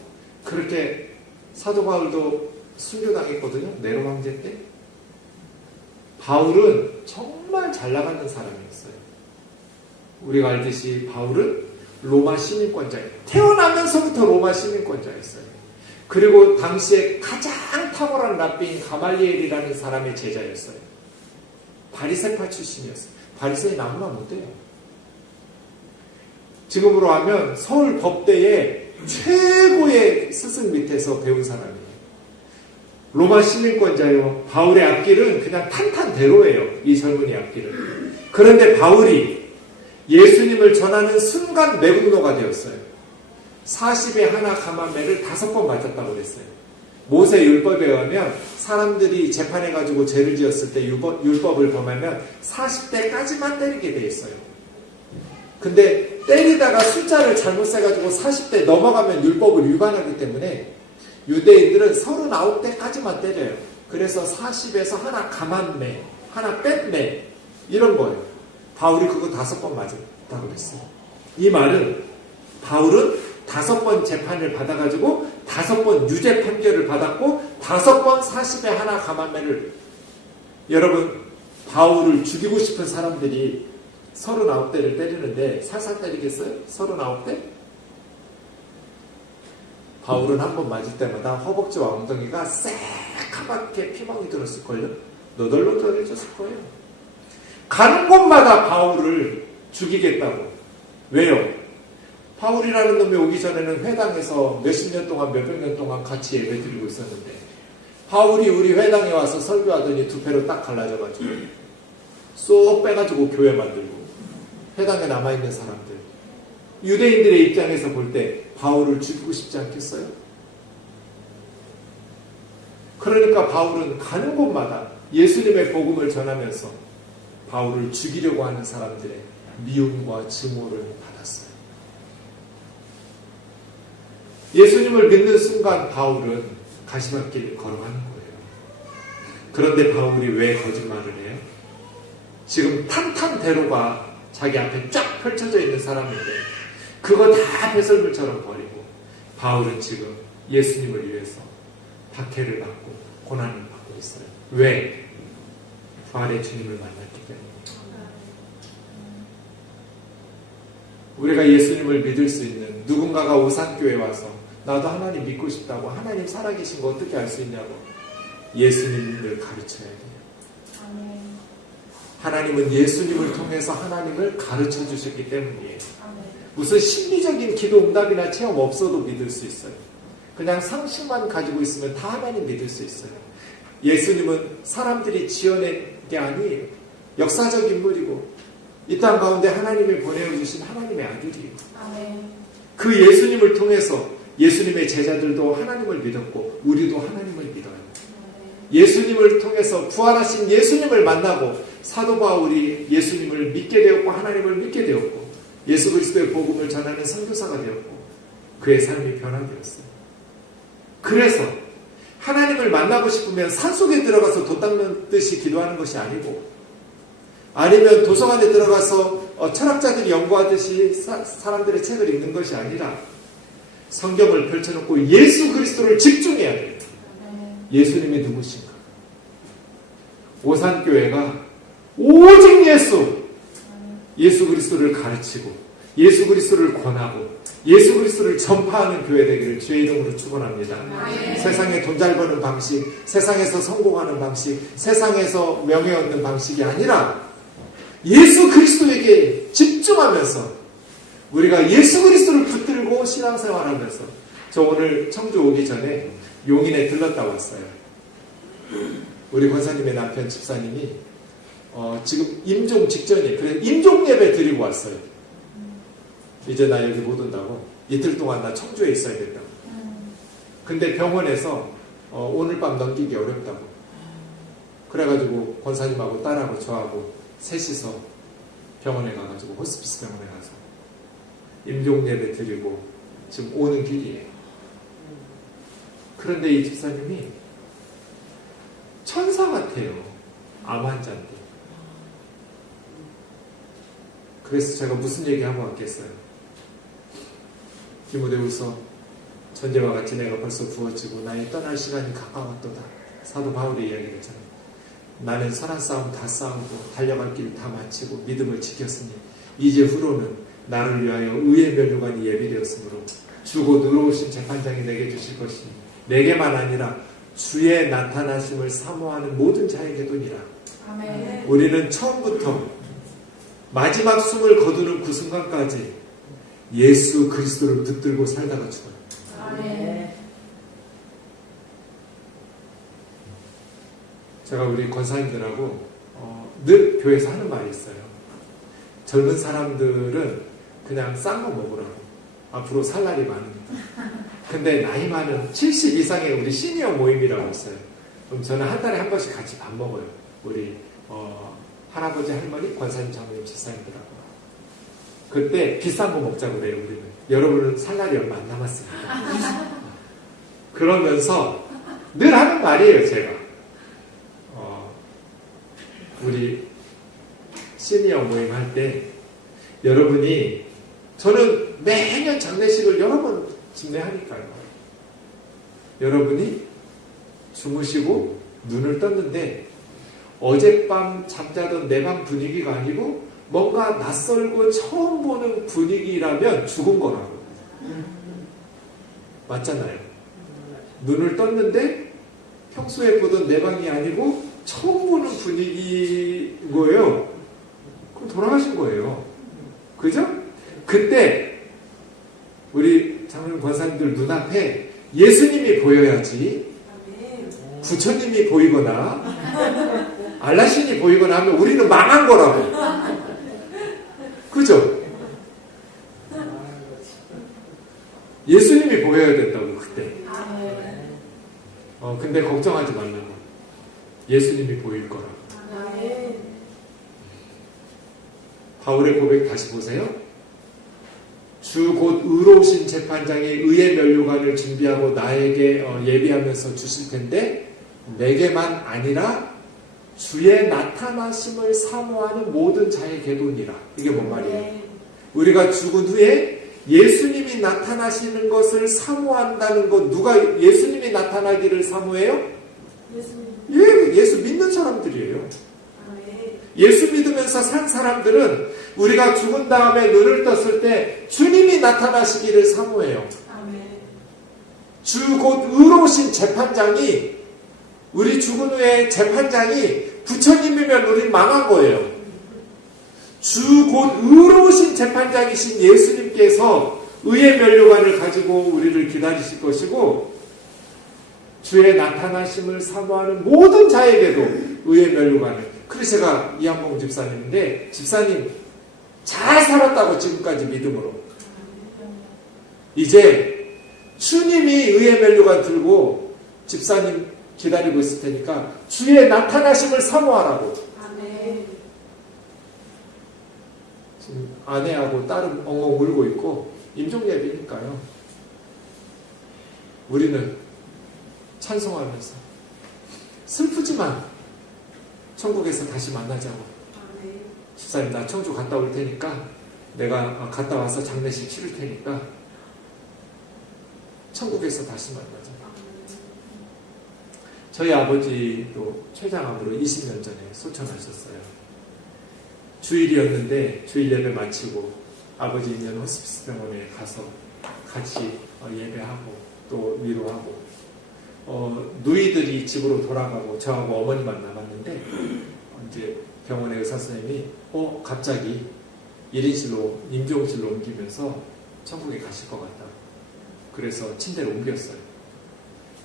그렇게, 사도 바울도 순교당했거든요. 네로 황제 때. 바울은 정말 잘 나가는 사람이었어요. 우리가 알듯이 바울은 로마 시민권자예요. 태어나면서부터 로마 시민권자였어요. 그리고 당시에 가장 탁월한 랍비인 가말리엘이라는 사람의 제자였어요. 바리새파 출신이었어요. 바리새인 아무나 못해요. 지금으로 하면 서울 법대의 최고의 스승 밑에서 배운 사람이에요. 로마 시민권자요. 바울의 앞길은 그냥 탄탄대로예요. 이 젊은이 앞길은. 그런데 바울이 예수님을 전하는 순간 매국노가 되었어요. 40에 하나 가만매를 5번 맞았다고 그랬어요. 모세 율법에 의하면 사람들이 재판해가지고 죄를 지었을 때 율법을 범하면 40대까지만 때리게 돼 있어요. 근데 때리다가 숫자를 잘못 세가지고 40대 넘어가면 율법을 위반하기 때문에 유대인들은 39대까지만 때려요. 그래서 40에서 하나 가만매, 하나 뺐매, 이런 거예요. 바울이 그거 5번 맞았다고 그랬어요. 이 말은 바울은 5번 재판을 받아가지고 5번 유죄 판결을 받았고 5번 40에 하나 가만매를. 여러분, 바울을 죽이고 싶은 사람들이 39대를 때리는데 살살 때리겠어요? 39대? 바울은 한 번 맞을 때마다 허벅지와 엉덩이가 새카맣게 피멍이 들었을걸요? 너덜너덜해졌을 거예요. 가는 곳마다 바울을 죽이겠다고. 왜요? 바울이라는 놈이 오기 전에는 회당에서 몇십 년 동안 몇백 년 동안 같이 예배 드리고 있었는데, 바울이 우리 회당에 와서 설교하더니 2패로 딱 갈라져가지고 쏙 빼가지고 교회 만들고 회당에 남아있는 사람들, 유대인들의 입장에서 볼 때 바울을 죽이고 싶지 않겠어요? 그러니까 바울은 가는 곳마다 예수님의 복음을 전하면서 바울을 죽이려고 하는 사람들의 미움과 증오를 받았어요. 예수님을 믿는 순간 바울은 가시밭길을 걸어가는 거예요. 그런데 바울이 왜 거짓말을 해요? 지금 탄탄대로가 자기 앞에 쫙 펼쳐져 있는 사람인데 그거 다 배설물처럼 버리고 바울은 지금 예수님을 위해서 박해를 받고 고난을 받고 있어요. 왜? 부활의 주님을 만났기 때문에. 우리가 예수님을 믿을 수 있는, 누군가가 오산교에 와서 나도 하나님 믿고 싶다고, 하나님 살아계신 거 어떻게 알 수 있냐고, 예수님을 가르쳐야 돼요. 아멘. 하나님은 예수님을 통해서 하나님을 가르쳐 주셨기 때문이에요. 아멘. 무슨 심리적인 기도 응답이나 체험 없어도 믿을 수 있어요. 그냥 상식만 가지고 있으면 다 하나님 믿을 수 있어요. 예수님은 사람들이 지어낸 게 아니에요. 역사적 인물이고 이 땅 가운데 하나님이 보내주신 하나님의 아들이에요. 아멘. 그 예수님을 통해서 예수님의 제자들도 하나님을 믿었고 우리도 하나님을 믿어요. 예수님을 통해서 부활하신 예수님을 만나고 사도 바울이 예수님을 믿게 되었고 하나님을 믿게 되었고 예수 그리스도의 복음을 전하는 선교사가 되었고 그의 삶이 변화되었어요. 그래서 하나님을 만나고 싶으면 산속에 들어가서 도 닦는 듯이 기도하는 것이 아니고 아니면 도서관에 들어가서 철학자들이 연구하듯이 사람들의 책을 읽는 것이 아니라 성경을 펼쳐놓고 예수 그리스도를 집중해야 돼요. 예수님이 누구신가? 오산교회가 오직 예수 그리스도를 가르치고 예수 그리스도를 권하고 예수 그리스도를 전파하는 교회 되기를 주의 이름으로 축원합니다. 세상에 돈 잘 버는 방식, 세상에서 성공하는 방식, 세상에서 명예 얻는 방식이 아니라 예수 그리스도에게 집중하면서 우리가 예수 그리스도를 붙들고 신앙생활하면서 저 오늘 청주 오기 전에 용인에 들렀다 왔어요. 우리 권사님의 남편 집사님이 지금 임종 직전이에요. 그래서 임종 예배 드리고 왔어요. 이제 나 여기 못 온다고. 이틀 동안 나 청주에 있어야 된다고. 근데 병원에서 오늘 밤 넘기기 어렵다고. 그래가지고 권사님하고 딸하고 저하고 셋이서 병원에 가가지고 호스피스 병원에 가서 임종 예배 드리고 지금 오는 길이에요. 그런데 이 집사님이 천사 같아요. 암 환자인데. 그래서 제가 무슨 얘기하고 왔겠어요. 디모데후서 전제와 같이 내가 벌써 부어지고 나의 떠날 시간이 가까웠도다. 사도 바울의 이야기를 전해요. 나는 선한 싸움 다 싸우고 달려갈 길 다 마치고 믿음을 지켰으니 이제 후로는 나를 위하여 의의 면류관이 예비되었으므로 주 곧 의로우신 재판장이 내게 주실 것이니 내게만 아니라 주의 나타나심을 사모하는 모든 자에게도니라. 아멘. 우리는 처음부터 마지막 숨을 거두는 그 순간까지 예수 그리스도를 붙들고 살다가 죽어요. 아멘. 제가 우리 권사님들하고 늘 교회에서 하는 말이 있어요. 젊은 사람들은 그냥 싼 거 먹으라고. 앞으로 살 날이 많으니까. 근데 나이 많은 70 이상의 우리 시니어 모임이라고 있어요. 그럼 저는 한 달에 한 번씩 같이 밥 먹어요. 우리 할아버지, 할머니, 권사님, 장로님, 집사님들하고. 그때 비싼 거 먹자고 그래요, 우리는. 여러분은 살 날이 얼마 안 남았습니다. 그러면서 늘 하는 말이에요, 제가. 우리 시니어 모임 할 때 여러분이 저는 매년 장례식을 여러 번 집례하니까요. 여러분이 주무시고 눈을 떴는데 어젯밤 잠자던 내 방 분위기가 아니고 뭔가 낯설고 처음 보는 분위기라면 죽은 거라고. 맞잖아요. 눈을 떴는데 평소에 보던 내 방이 아니고 처음 보는 분위기인 거예요. 그럼 돌아가신 거예요. 그죠? 그때 우리 장로님 권사님들 눈앞에 예수님이 보여야지 부처님이 보이거나 알라신이 보이거나 하면 우리는 망한 거라고. 그죠? 예수님이 보여야 된다고 그때. 근데 걱정하지 말라고. 예수님이 보일 거라고. 바울의 고백 다시 보세요. 주 곧 의로우신 재판장이 의의 면류관을 준비하고 나에게 예비하면서 주실 텐데 내게만 아니라 주의 나타나심을 사모하는 모든 자에게도니라. 이게 뭔 말이에요? 우리가 죽은 후에 예수님이 나타나시는 것을 사모한다는 것, 누가 예수님이 나타나기를 사모해요? 예수 믿는 사람들이에요. 예수 믿으면서 산 사람들은 우리가 죽은 다음에 눈을 떴을 때 주님이 나타나시기를 사모해요. 주 곧 의로우신 재판장이, 우리 죽은 후에 재판장이 부처님이면 우린 망한 거예요. 주 곧 의로우신 재판장이신 예수님께서 의의 면류관을 가지고 우리를 기다리실 것이고 주의 나타나심을 사모하는 모든 자에게도 의의 면류관을. 그래서 제가 이한봉 집사님인데 집사님 잘 살았다고 지금까지 믿음으로. 이제 주님이 의의 면류관 들고 집사님 기다리고 있을 테니까 주의 나타나심을 사모하라고. 지금 아내하고 딸은 엉엉 울고 있고 임종예배니까요. 우리는 찬송하면서 슬프지만 천국에서 다시 만나자고. 집사님 나 청주 갔다 올 테니까 내가 갔다 와서 장례식 치를 테니까 천국에서 다시 만나자. 저희 아버지도 췌장암으로 20년 전에 소천하셨어요. 주일이었는데 주일 예배 마치고 아버지 있는 호스피스 병원에 가서 같이 예배하고 또 위로하고 누이들이 집으로 돌아가고 저하고 어머니만 남았는데 이제 병원의 의사 선생님이 갑자기 1인실로 임종실로 옮기면서 천국에 가실 것 같다. 그래서 침대를 옮겼어요.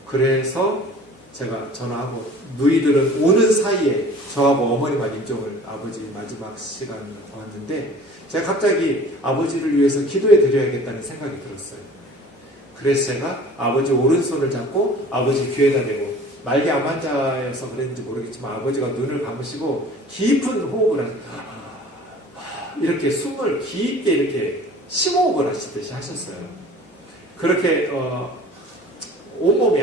그래서 제가 전화하고 누이들은 오는 사이에 저하고 어머니만 임종을 아버지 마지막 시간 왔는데 제가 갑자기 아버지를 위해서 기도해 드려야겠다는 생각이 들었어요. 그래서 제가 아버지 오른손을 잡고 아버지 귀에다 대고 말기 암 환자여서 그랬는지 모르겠지만 아버지가 눈을 감으시고 깊은 호흡을 이렇게 숨을 깊게 이렇게 심호흡을 하시듯이 하셨어요. 그렇게 온몸이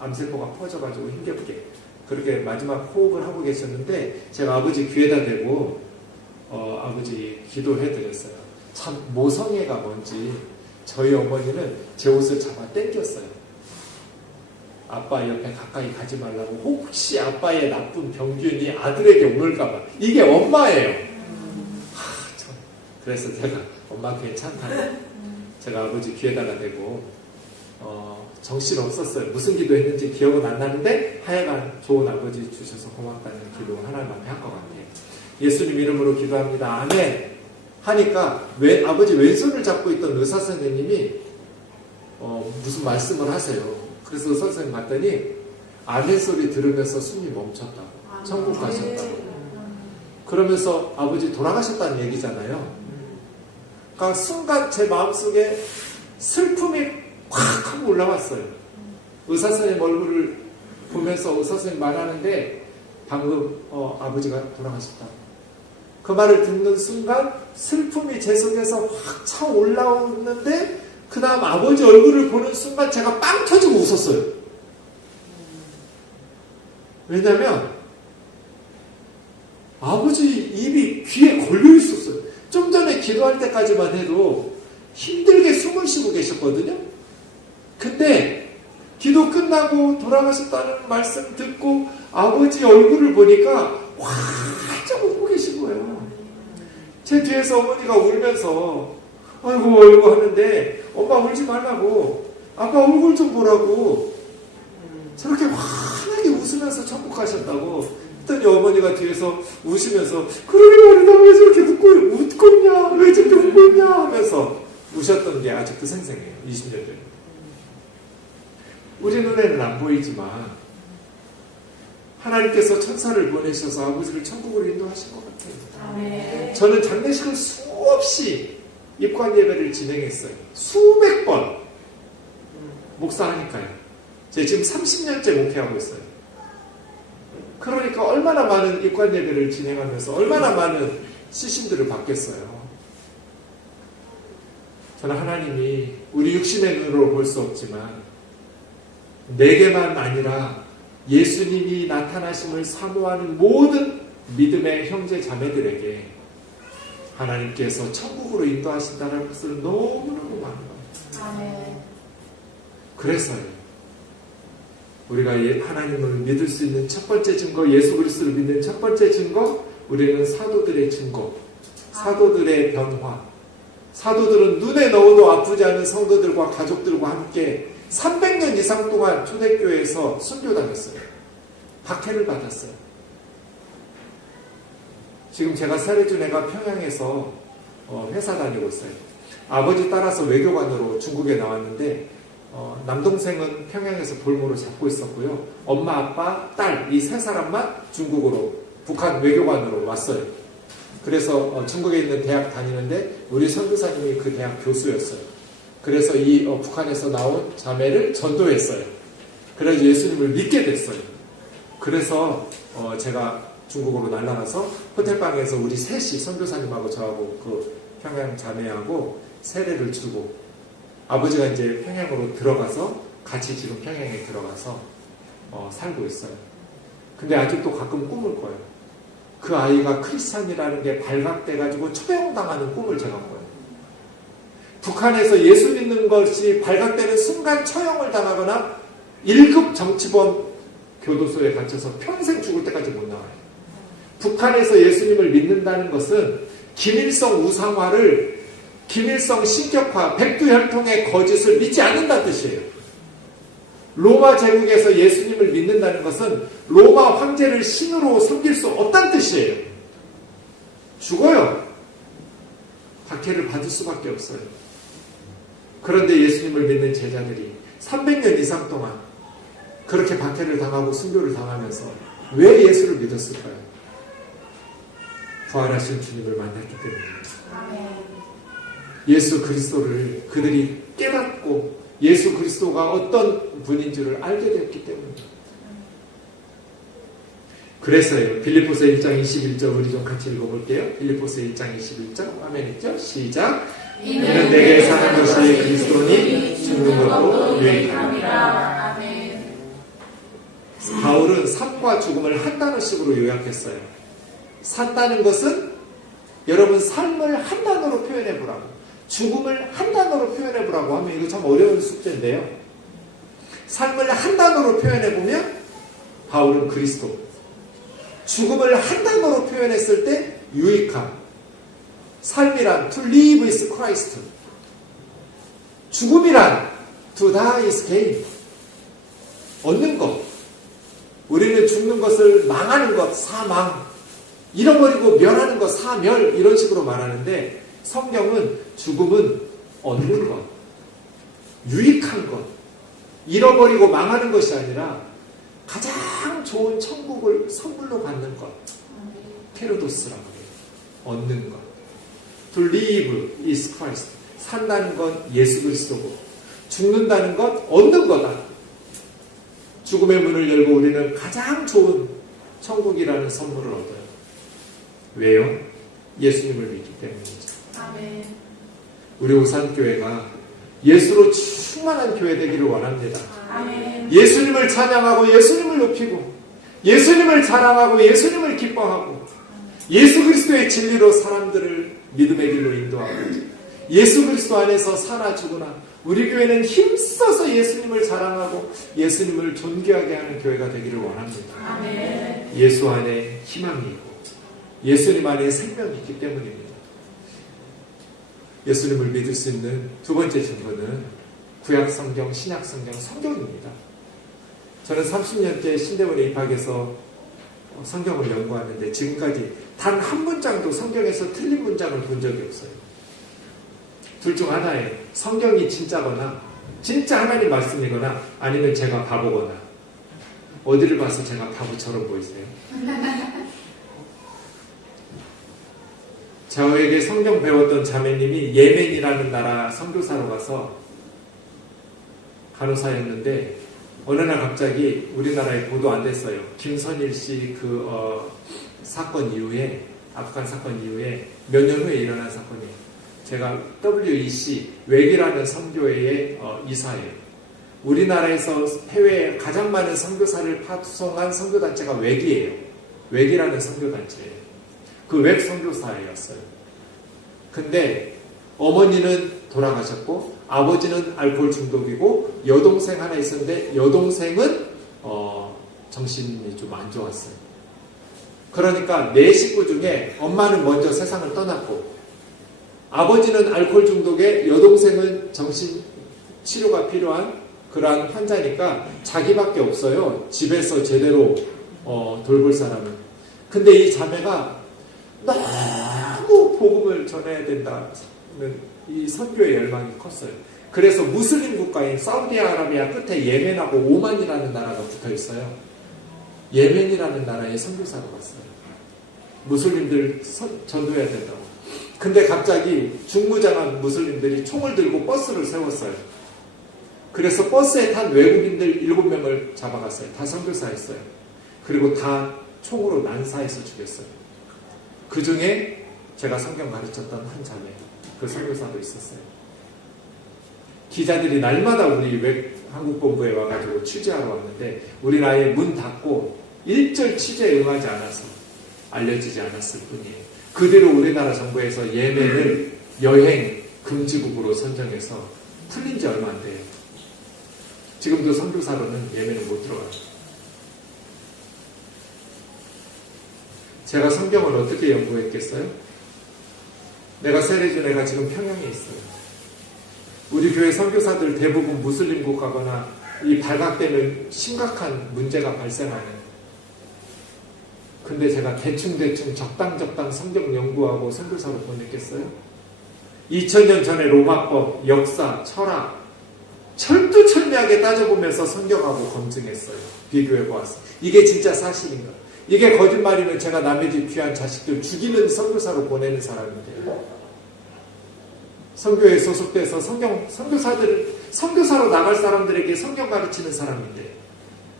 암세포가 퍼져가지고 힘겹게 그렇게 마지막 호흡을 하고 계셨는데 제가 아버지 귀에다 대고 아버지 기도해 드렸어요. 참 모성애가 뭔지 저희 어머니는 제 옷을 잡아 당겼어요. 아빠 옆에 가까이 가지 말라고. 혹시 아빠의 나쁜 병균이 아들에게 올까봐. 이게 엄마예요. 그래서 제가 엄마 괜찮다고 제가 아버지 귀에다가 대고 정신 없었어요. 무슨 기도했는지 기억은 안 나는데 하여간 좋은 아버지 주셔서 고맙다는 기도 하나님 앞에 한 것 같아요. 예수님 이름으로 기도합니다. 아멘 하니까 아버지 왼손을 잡고 있던 의사 선생님이 무슨 말씀을 하세요. 그래서 의사 선생님 봤더니 아멘 소리 들으면서 숨이 멈췄다고. 천국 가셨다고. 그러면서 아버지 돌아가셨다는 얘기잖아요. 그러니까 순간 제 마음속에 슬픔이 확 하고 올라왔어요. 의사 선생님 얼굴을 보면서 의사 선생님 말하는데 방금 아버지가 돌아가셨다고. 그 말을 듣는 순간 슬픔이 제 속에서 확 차 올라오는데 그 다음 아버지 얼굴을 보는 순간 제가 빵 터지고 웃었어요. 왜냐면 아버지 입이 귀에 걸려 있었어요. 좀 전에 기도할 때까지만 해도 힘들게 숨을 쉬고 계셨거든요. 근데 기도 끝나고 돌아가셨다는 말씀 듣고 아버지 얼굴을 보니까 활짝 웃고 계신 거예요. 제 뒤에서 어머니가 울면서 아이고 아이고 하는데 엄마 울지 말라고 아빠 얼굴 좀 보라고 저렇게 환하게 웃으면서 천국 가셨다고 했더니 어머니가 뒤에서 우시면서 그러게 말이다 왜 저렇게 웃고 있냐 왜 저렇게 웃고 있냐 하면서 우셨던 게 아직도 생생해요. 20년 전에. 우리 눈에는 안 보이지만 하나님께서 천사를 보내셔서 아버지를 천국으로 인도하신 것 같아요. 아멘. 저는 장례식을 수없이 입관 예배를 진행했어요. 수백 번 목사하니까요. 제가 지금 30년째 목회하고 있어요. 그러니까 얼마나 많은 입관 예배를 진행하면서 얼마나 많은 시신들을 받겠어요. 저는 하나님이 우리 육신의 눈으로 볼 수 없지만 내게만 아니라 예수님이 나타나심을 사모하는 모든 믿음의 형제 자매들에게 하나님께서 천국으로 인도하신다는 것을 너무너무 많은 거예요. 아멘. 그래서요. 우리가 하나님을 믿을 수 있는 첫 번째 증거, 예수 그리스도를 믿는 첫 번째 증거, 우리는 사도들의 증거, 사도들의 변화. 사도들은 눈에 넣어도 아프지 않은 성도들과 가족들과 함께 300년 이상 동안 초대교회에서 순교당했어요. 박해를 받았어요. 지금 제가 사례준 애가 평양에서 회사 다니고 있어요. 아버지 따라서 외교관으로 중국에 나왔는데 남동생은 평양에서 볼모를 잡고 있었고요. 엄마, 아빠, 딸 이 세 사람만 중국으로 북한 외교관으로 왔어요. 그래서 중국에 있는 대학 다니는데 우리 선교사님이 그 대학 교수였어요. 그래서 이 북한에서 나온 자매를 전도했어요. 그래서 예수님을 믿게 됐어요. 그래서 제가 중국으로 날아가서 호텔방에서 우리 셋이 선교사님하고 저하고 그 평양 자매하고 세례를 주고 아버지가 이제 평양으로 들어가서 같이 지금 평양에 들어가서 살고 있어요. 근데 아직도 가끔 꿈을 꿔요. 그 아이가 크리스찬이라는 게 발각돼가지고 처형당하는 꿈을 제가 꿔요. 북한에서 예수 믿는 것이 발각되는 순간 처형을 당하거나 1급 정치범 교도소에 갇혀서 평생 죽을 때까지 못 나와요. 북한에서 예수님을 믿는다는 것은 김일성 우상화를, 김일성 신격화, 백두혈통의 거짓을 믿지 않는다는 뜻이에요. 로마 제국에서 예수님을 믿는다는 것은 로마 황제를 신으로 섬길 수 없다는 뜻이에요. 죽어요. 박해를 받을 수밖에 없어요. 그런데 예수님을 믿는 제자들이 300년 이상 동안 그렇게 박해를 당하고 순교를 당하면서 왜 예수를 믿었을까요? 부활하신 주님을 만났기 때문입니다. 예수 그리스도를 그들이 깨닫고 예수 그리스도가 어떤 분인 줄을 알게 되었기 때문입니다. 그래서요. 빌립보서 1장 21절 우리 좀 같이 읽어볼게요. 빌립보서 1장 21절 화면 있죠? 시작. 이는 내게 사는 것이 그리스도니 죽는 것도 유익하니라. 바울은 삶과 죽음을 한 단어씩으로 요약했어요. 산다는 것은 여러분 삶을 한 단어로 표현해 보라고, 죽음을 한 단어로 표현해 보라고 하면 이거 참 어려운 숙제인데요. 삶을 한 단어로 표현해 보면 바울은 그리스도, 죽음을 한 단어로 표현했을 때 유익함. 삶이란 to live is Christ, 죽음이란 to die is gain. 얻는 것. 우리는 죽는 것을 망하는 것, 사망, 잃어버리고 멸하는 것, 사멸, 이런 식으로 말하는데 성경은 죽음은 얻는 것, 유익한 것, 잃어버리고 망하는 것이 아니라 가장 좋은 천국을 선물로 받는 것, 테로도스라고 해요. 얻는 것. To live is Christ. 산다는 건 예수 그리스도고 죽는다는 건 얻는 거다. 죽음의 문을 열고 우리는 가장 좋은 천국이라는 선물을 얻어요. 왜요? 예수님을 믿기 때문이죠. 아멘. 우리 오산교회가 예수로 충만한 교회 되기를 원합니다. 아멘. 예수님을 찬양하고 예수님을 높이고 예수님을 자랑하고 예수님을 기뻐하고 예수 그리스도의 진리로 사람들을 믿음의 길로 인도하고 예수 그리스도 안에서 사나 죽으나 우리 교회는 힘써서 예수님을 자랑하고 예수님을 존귀하게 하는 교회가 되기를 원합니다. 아멘. 예수 안에 희망이 있고 예수님 안에 생명이 있기 때문입니다. 예수님을 믿을 수 있는 두 번째 증거는 구약성경, 신약성경, 성경입니다. 저는 30년째 신대원에 입학해서 성경을 연구하는데 지금까지 단 한 문장도 성경에서 틀린 문장을 본 적이 없어요. 둘 중 하나예요. 성경이 진짜거나 진짜 하나님 말씀이거나 아니면 제가 바보거나. 어디를 봐서 제가 바보처럼 보이세요? 저에게 성경 배웠던 자매님이 예멘이라는 나라 선교사로 가서 간호사였는데 어느 날 갑자기 우리나라에 보도 안 됐어요. 김선일 씨 사건 이후에, 아프간 사건 이후에 몇 년 후에 일어난 사건이에요. 제가 WEC, 외기라는 선교회의 이사예요. 우리나라에서 해외에 가장 많은 선교사를 파송한 선교단체가 외기예요. 외기라는 선교단체예요. 그 웹 선교사였어요. 근데 어머니는 돌아가셨고 아버지는 알코올 중독이고 여동생 하나 있었는데 여동생은 정신이 좀 안 좋았어요. 그러니까 네 식구 중에 엄마는 먼저 세상을 떠났고 아버지는 알코올 중독에 여동생은 정신 치료가 필요한 그러한 환자니까 자기밖에 없어요. 집에서 제대로 돌볼 사람은. 근데 이 자매가 너무 복음을 전해야 된다는 이 선교의 열망이 컸어요. 그래서 무슬림 국가인 사우디아라비아 끝에 예멘하고 오만이라는 나라가 붙어 있어요. 예멘이라는 나라에 선교사로 갔어요. 무슬림들 전도해야 된다고. 근데 갑자기 중무장한 무슬림들이 총을 들고 버스를 세웠어요. 그래서 버스에 탄 외국인들 7명을 잡아갔어요. 다 선교사였어요. 그리고 다 총으로 난사해서 죽였어요. 그 중에 제가 성경 가르쳤던 한 자매, 그 선교사도 있었어요. 기자들이 날마다 우리 한국본부에 와가지고 취재하러 왔는데 우리 나라에 문 닫고 일절 취재에 응하지 않아서 알려지지 않았을 뿐이에요. 그대로 우리나라 정부에서 예멘을 여행 금지국으로 선정해서 풀린 지 얼마 안 돼요. 지금도 선교사로는 예멘을 못 들어가요. 제가 성경을 어떻게 연구했겠어요? 내가 세례준 애가 지금 평양에 있어요. 우리 교회 선교사들 대부분 무슬림국 가거나 이 발각되는 심각한 문제가 발생하는. 근데 제가 대충 적당 성경 연구하고 선교사로 보냈겠어요? 2000년 전에 로마법, 역사, 철학 철두철미하게 따져보면서 성경하고 검증했어요. 비교해보았어요. 이게 진짜 사실인가? 이게 거짓말이면 제가 남의 집 귀한 자식들 죽이는 선교사로 보내는 사람인데요. 선교에 소속돼서 선교사로 나갈 사람들에게 성경 가르치는 사람인데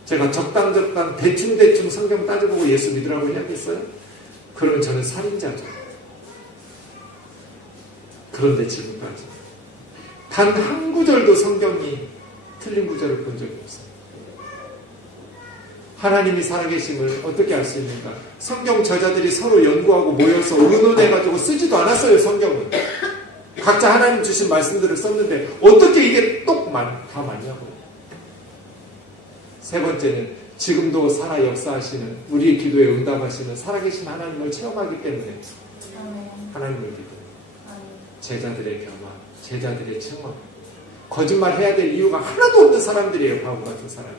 제가 적당 대충 성경 따져보고 예수 믿으라고 해야겠어요? 그러면 저는 살인자죠. 그런데 지금까지 단 한 구절도 성경이 틀린 구절을 본 적이 없어요. 하나님이 살아계심을 어떻게 알 수 있는가? 성경 저자들이 서로 연구하고 모여서 의논해가지고 쓰지도 않았어요. 성경은 각자 하나님 주신 말씀들을 썼는데 어떻게 이게 다 맞냐고요. 세 번째는 지금도 살아 역사하시는 우리의 기도에 응답하시는 살아계신 하나님을 체험하기 때문에 하나님을 믿어요. 제자들의 변화, 제자들의 체험. 거짓말 해야 될 이유가 하나도 없는 사람들이에요. 바보 같은 사람이.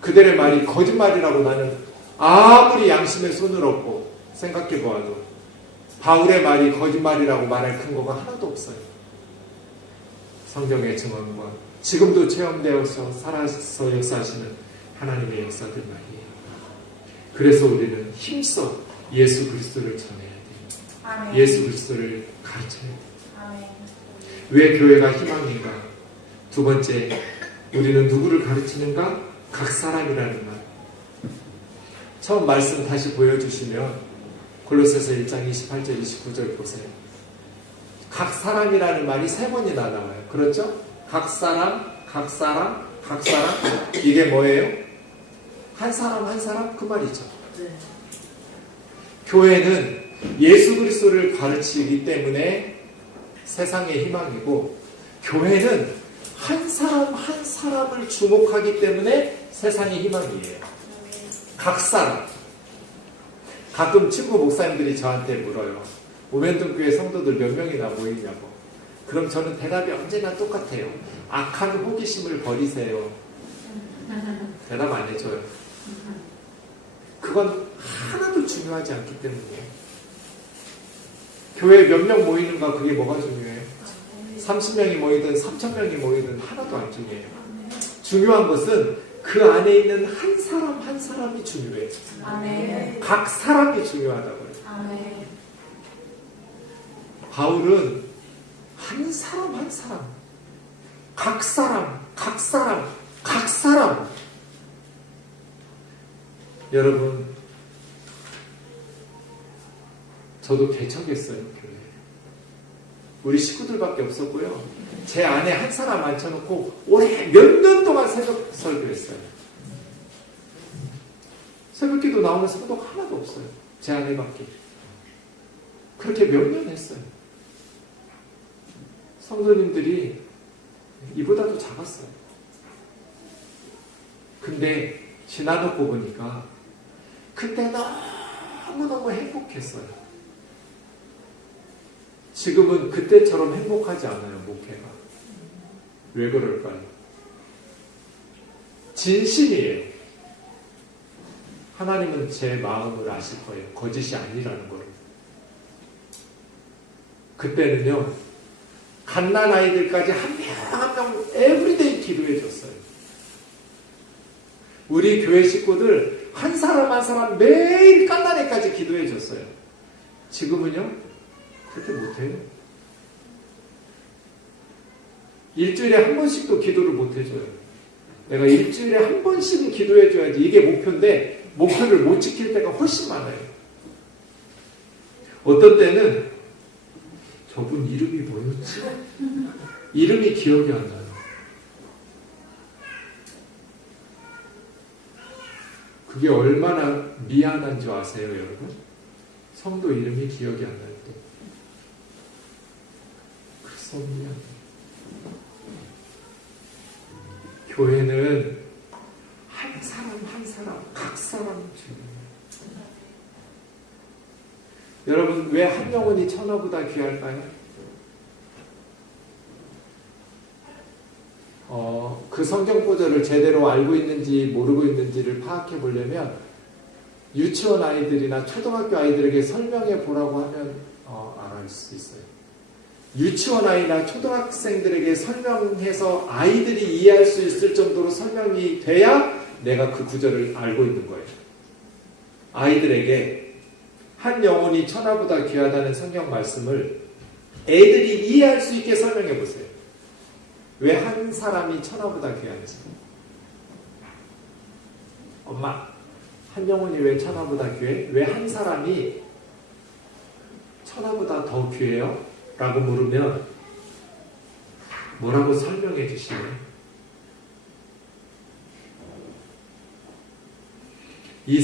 그들의 말이 거짓말이라고 나는 아무리 양심의 손을 얹고 생각해 보아도 바울의 말이 거짓말이라고 말할 근거가 하나도 없어요. 성경의 증언과 지금도 체험되어서 살아서 역사하시는 하나님의 역사들 말이에요. 그래서 우리는 힘써 예수 그리스도를 전해야 돼요. 아멘. 예수 그리스도를 가르쳐야 돼요. 아멘. 왜 교회가 희망인가? 두 번째, 우리는 누구를 가르치는가? 각 사람이라는 말. 처음 말씀 다시 보여주시면 골로새서 1장 28절 29절 보세요. 각 사람이라는 말이 세 번이나 나와요. 그렇죠? 각 사람. 이게 뭐예요? 한 사람 그 말이죠. 네. 교회는 예수 그리스도를 가르치기 때문에 세상의 희망이고 교회는 한 사람을 주목하기 때문에 세상의 희망이에요. 각 사람. 가끔 친구 목사님들이 저한테 물어요. 우멘동교회 성도들 몇 명이나 모이냐고. 그럼 저는 대답이 언제나 똑같아요. 악한 호기심을 버리세요. 대답 안 해줘요. 그건 하나도 중요하지 않기 때문이에요. 교회에 몇 명 모이는가 그게 뭐가 중요해요? 30명이 모이든 3,000명이 모이든 하나도 안 중요해요. 중요한 것은 그 안에 있는 한 사람이 중요해요. 아멘. 각 사람이 중요하다고요. 아멘. 바울은 한 사람, 각 사람. 여러분, 저도 개척했어요, 교회. 우리 식구들밖에 없었고요. 제 안에 한 사람 앉혀놓고 올해 몇 년 동안 새벽 설교했어요. 새벽기도 나오는 성도 하나도 없어요. 제 안에밖에. 그렇게 몇 년 했어요. 성도님들이 이보다도 작았어요. 근데 지나놓고 보니까 그때 너무너무 행복했어요. 지금은 그때처럼 행복하지 않아요, 목회가. 왜 그럴까요? 진심이에요. 하나님은 제 마음을 아실 거예요. 거짓이 아니라는 걸. 그때는요, 갓난아이들까지 한 명 에브리데이 기도해 줬어요. 우리 교회 식구들 한 사람 매일 갓난애까지 기도해 줬어요. 지금은요, 그렇게 못해요. 일주일에 한 번씩도 기도를 못 해줘요. 내가 일주일에 한 번씩은 기도해 줘야지. 이게 목표인데 목표를 못 지킬 때가 훨씬 많아요. 어떤 때는 저분 이름이 뭐였지? 이름이 기억이 안 나요. 그게 얼마나 미안한 줄 아세요, 여러분? 성도 이름이 기억이 안 날 때. 그래서 미안해요. 교회는 한 사람 한 사람, 각 사람 중요해요. 여러분, 왜 한 영혼이 천하보다 귀할까요? 그 성경 구절을 제대로 알고 있는지 모르고 있는지를 파악해 보려면 유치원 아이들이나 초등학교 아이들에게 설명해 보라고 하면 알아볼 수 있어요. 유치원 아이나 초등학생들에게 설명해서 아이들이 이해할 수 있을 정도로 설명이 돼야 내가 그 구절을 알고 있는 거예요. 아이들에게 한 영혼이 천하보다 귀하다는 성경 말씀을 애들이 이해할 수 있게 설명해 보세요. 왜 한 사람이 천하보다 귀한지. 엄마, 한 영혼이 왜 천하보다 귀해? 왜 한 사람이 천하보다 더 귀해요? 라고 물으면 뭐라고 설명해 주시나요? 이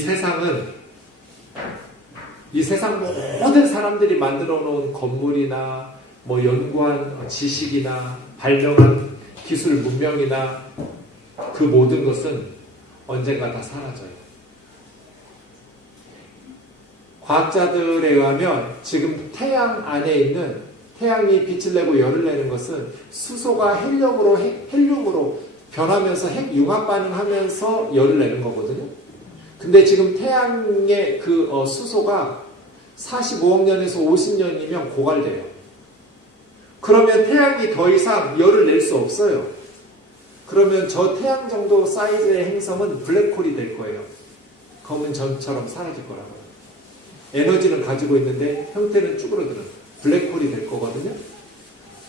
세상 모든 사람들이 만들어 놓은 건물이나 뭐 연구한 지식이나 발명한 기술 문명이나 그 모든 것은 언젠가 다 사라져요. 과학자들에 의하면 지금 태양 안에 있는 태양이 빛을 내고 열을 내는 것은 수소가 헬륨으로 변하면서 핵 융합 반응하면서 열을 내는 거거든요. 근데 지금 태양의 그 수소가 45억 년에서 50년이면 고갈돼요. 그러면 태양이 더 이상 열을 낼 수 없어요. 그러면 저 태양 정도 사이즈의 행성은 블랙홀이 될 거예요. 검은 전처럼 사라질 거라고요. 에너지는 가지고 있는데 형태는 쭈그러드는 블랙홀이 될 거거든요.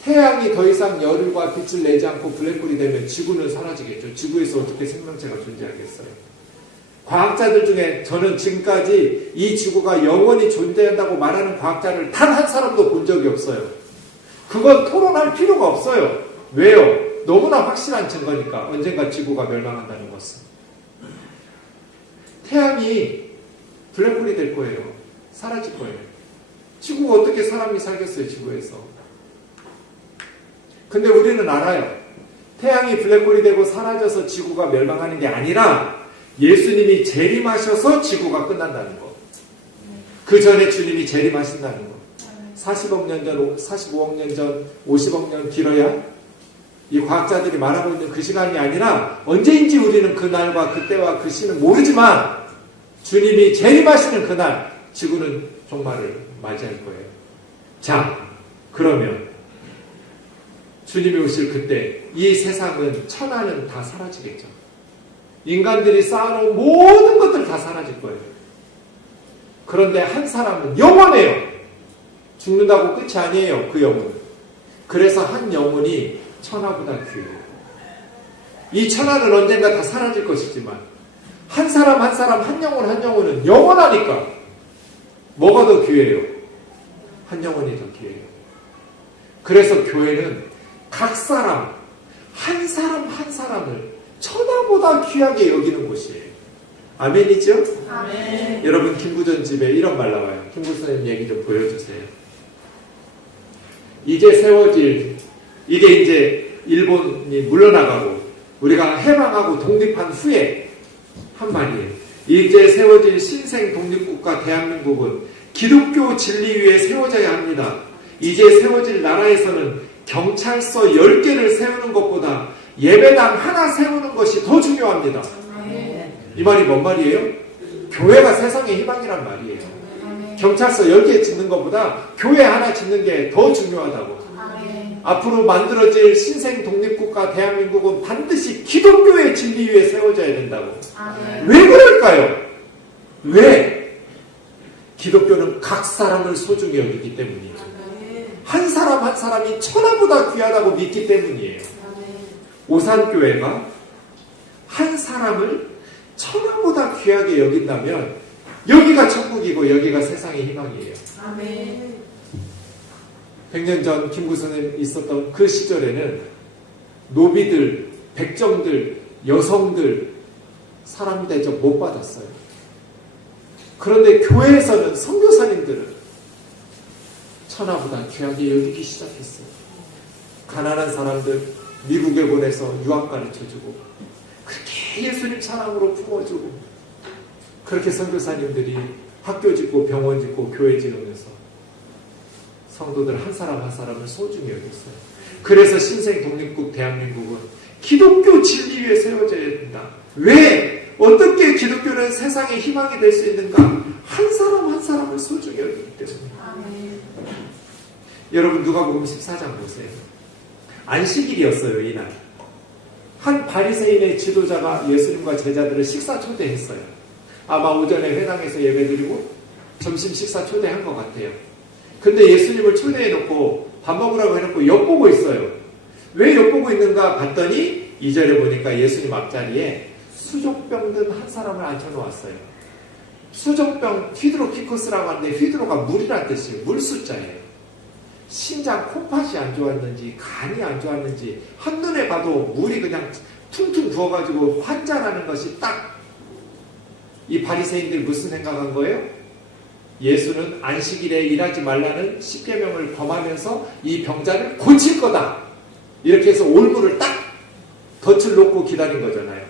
태양이 더 이상 열과 빛을 내지 않고 블랙홀이 되면 지구는 사라지겠죠. 지구에서 어떻게 생명체가 존재하겠어요? 과학자들 중에 저는 지금까지 이 지구가 영원히 존재한다고 말하는 과학자를 단 한 사람도 본 적이 없어요. 그건 토론할 필요가 없어요. 왜요? 너무나 확실한 증거니까. 언젠가 지구가 멸망한다는 것은. 태양이 블랙홀이 될 거예요. 사라질 거예요. 지구가 어떻게 사람이 살겠어요, 지구에서. 근데 우리는 알아요. 태양이 블랙홀이 되고 사라져서 지구가 멸망하는 게 아니라 예수님이 재림하셔서 지구가 끝난다는 거. 그 전에 주님이 재림하신다는 거. 40억 년 전, 45억 년 전, 50억 년 길어야 이 과학자들이 말하고 있는 그 시간이 아니라 언제인지 우리는 그 날과 그때와 그 시는 모르지만 주님이 재림하시는 그날 지구는 종말을 맞이할 거예요. 자, 그러면 주님이 오실 그때 이 세상은 천하는 다 사라지겠죠. 인간들이 쌓아놓은 모든 것들 다 사라질 거예요. 그런데 한 사람은 영원해요. 죽는다고 끝이 아니에요. 그 영혼은. 그래서 한 영혼이 천하보다 귀해요. 이 천하는 언젠가 다 사라질 것이지만 한 사람 한 사람 한 영혼 한 영혼은 영원하니까 뭐가 더 귀해요? 한 영혼이 더 귀해요. 그래서 교회는 각 사람 한 사람 한 사람을 천하보다 귀하게 여기는 곳이에요. 아멘이죠? 아멘. 여러분 김구전 집에 이런 말 나와요. 김구 선생님 얘기 좀 보여주세요. 이제 세워질, 이게 이제 일본이 물러나가고 우리가 해방하고 독립한 후에 한 말이에요. 이제 세워질 신생 독립국가 대한민국은 기독교 진리 위에 세워져야 합니다. 이제 세워질 나라에서는 경찰서 10개를 세우는 것보다 예배당 하나 세우는 것이 더 중요합니다. 이 말이 뭔 말이에요? 교회가 세상의 희망이란 말이에요. 경찰서 10개 짓는 것보다 교회 하나 짓는 게 더 중요하다고. 앞으로 만들어질 신생 독립국가 대한민국은 반드시 기독교의 진리 위에 세워져야 된다고. 왜 그럴까요? 왜? 기독교는 각 사람을 소중히 여기기 때문이에요. 한 사람 한 사람이 천하보다 귀하다고 믿기 때문이에요. 오산교회가 한 사람을 천하보다 귀하게 여긴다면 여기가 천국이고 여기가 세상의 희망이에요. 아멘. 100년 전 김구선에 있었던 그 시절에는 노비들, 백정들, 여성들 사람 대접 못 받았어요. 그런데 교회에서는 선교사님들은 천하보다 귀하게 여기기 시작했어요. 가난한 사람들 미국에 보내서 유학 가르쳐주고 그렇게 예수님 사랑으로 품어주고 그렇게 선교사님들이 학교 짓고 병원 짓고 교회 지으면서 성도들 한 사람 한 사람을 소중히 여겼어요. 그래서 신생 독립국 대한민국은 기독교 진리 위에 세워져야 된다. 왜? 어떻게 기독교는 세상의 희망이 될 수 있는가? 한 사람 한 사람을 소중히 여기기 때문에. 아멘. 여러분 누가복음 14장 보세요. 안식일이었어요. 이날. 한 바리새인의 지도자가 예수님과 제자들을 식사 초대했어요. 아마 오전에 회당에서 예배드리고 점심 식사 초대한 것 같아요. 근데 예수님을 초대해놓고 밥 먹으라고 해놓고 엿보고 있어요. 왜 엿보고 있는가 봤더니 2절에 보니까 예수님 앞자리에 수족병 든 한 사람을 앉혀놓았어요. 수족병 휘드로피코스라고 하는데 휘드로가 물이란 뜻이에요. 물숫자예요. 신장 콩팥이 안 좋았는지 간이 안 좋았는지 한눈에 봐도 물이 그냥 퉁퉁 부어가지고 환자라는 것이 딱 이 바리새인들이 무슨 생각한 거예요? 예수는 안식일에 일하지 말라는 십계명을 범하면서 이 병자를 고칠 거다. 이렇게 해서 올무를 딱 덫을 놓고 기다린 거잖아요.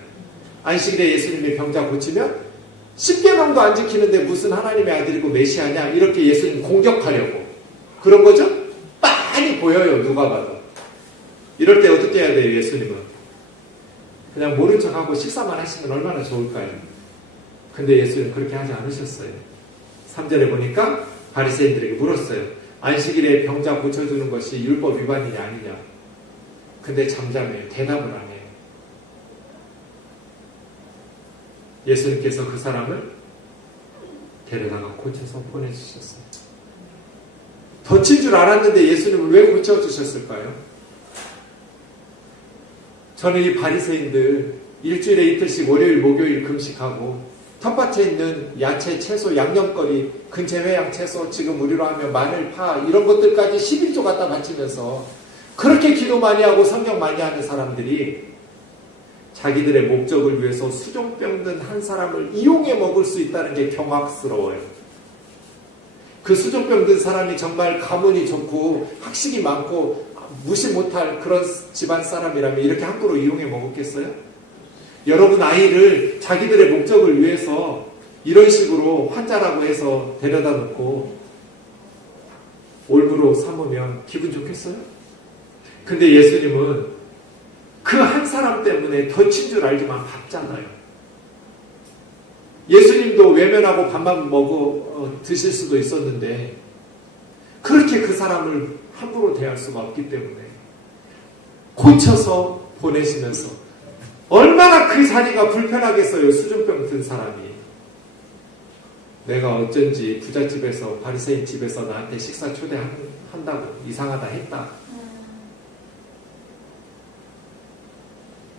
안식일에 예수님이 병자 고치면 십계명도 안 지키는데 무슨 하나님의 아들이고 메시아냐 이렇게 예수님 공격하려고 그런 거죠? 빤히 보여요. 누가 봐도. 이럴 때 어떻게 해야 돼요? 예수님은 그냥 모른 척하고 식사만 하시면 얼마나 좋을까요? 근데 예수님은 그렇게 하지 않으셨어요. 3절에 보니까 바리새인들에게 물었어요. 안식일에 병자 고쳐주는 것이 율법 위반이냐 아니냐. 근데 잠잠해요. 대답을 안 해요. 예수님께서 그 사람을 데려다가 고쳐서 보내주셨어요. 덫인 줄 알았는데 예수님을 왜 고쳐주셨을까요? 저는 이 바리새인들 일주일에 이틀씩 월요일 목요일 금식하고 텃밭에 있는 야채, 채소, 양념거리, 근체 회양 채소, 지금 우리로 하면 마늘, 파 이런 것들까지 11조 갖다 바치면서 그렇게 기도 많이 하고 성경 많이 하는 사람들이 자기들의 목적을 위해서 수종병 든 한 사람을 이용해 먹을 수 있다는 게 경악스러워요. 그 수종병 든 사람이 정말 가문이 좋고 학식이 많고 무시 못할 그런 집안 사람이라면 이렇게 함부로 이용해 먹었겠어요? 여러분 아이를 자기들의 목적을 위해서 이런 식으로 환자라고 해서 데려다 놓고 올무로 삼으면 기분 좋겠어요? 근데 예수님은 그 한 사람 때문에 덫인 줄 알지만 받잖아요. 예수님도 외면하고 밥만 드실 수도 있었는데 그렇게 그 사람을 함부로 대할 수가 없기 때문에 고쳐서 보내시면서 얼마나 그 자리가 불편하겠어요. 수종병 든 사람이. 내가 어쩐지 부잣집에서 바리새인 집에서 나한테 식사 초대한다고 이상하다 했다.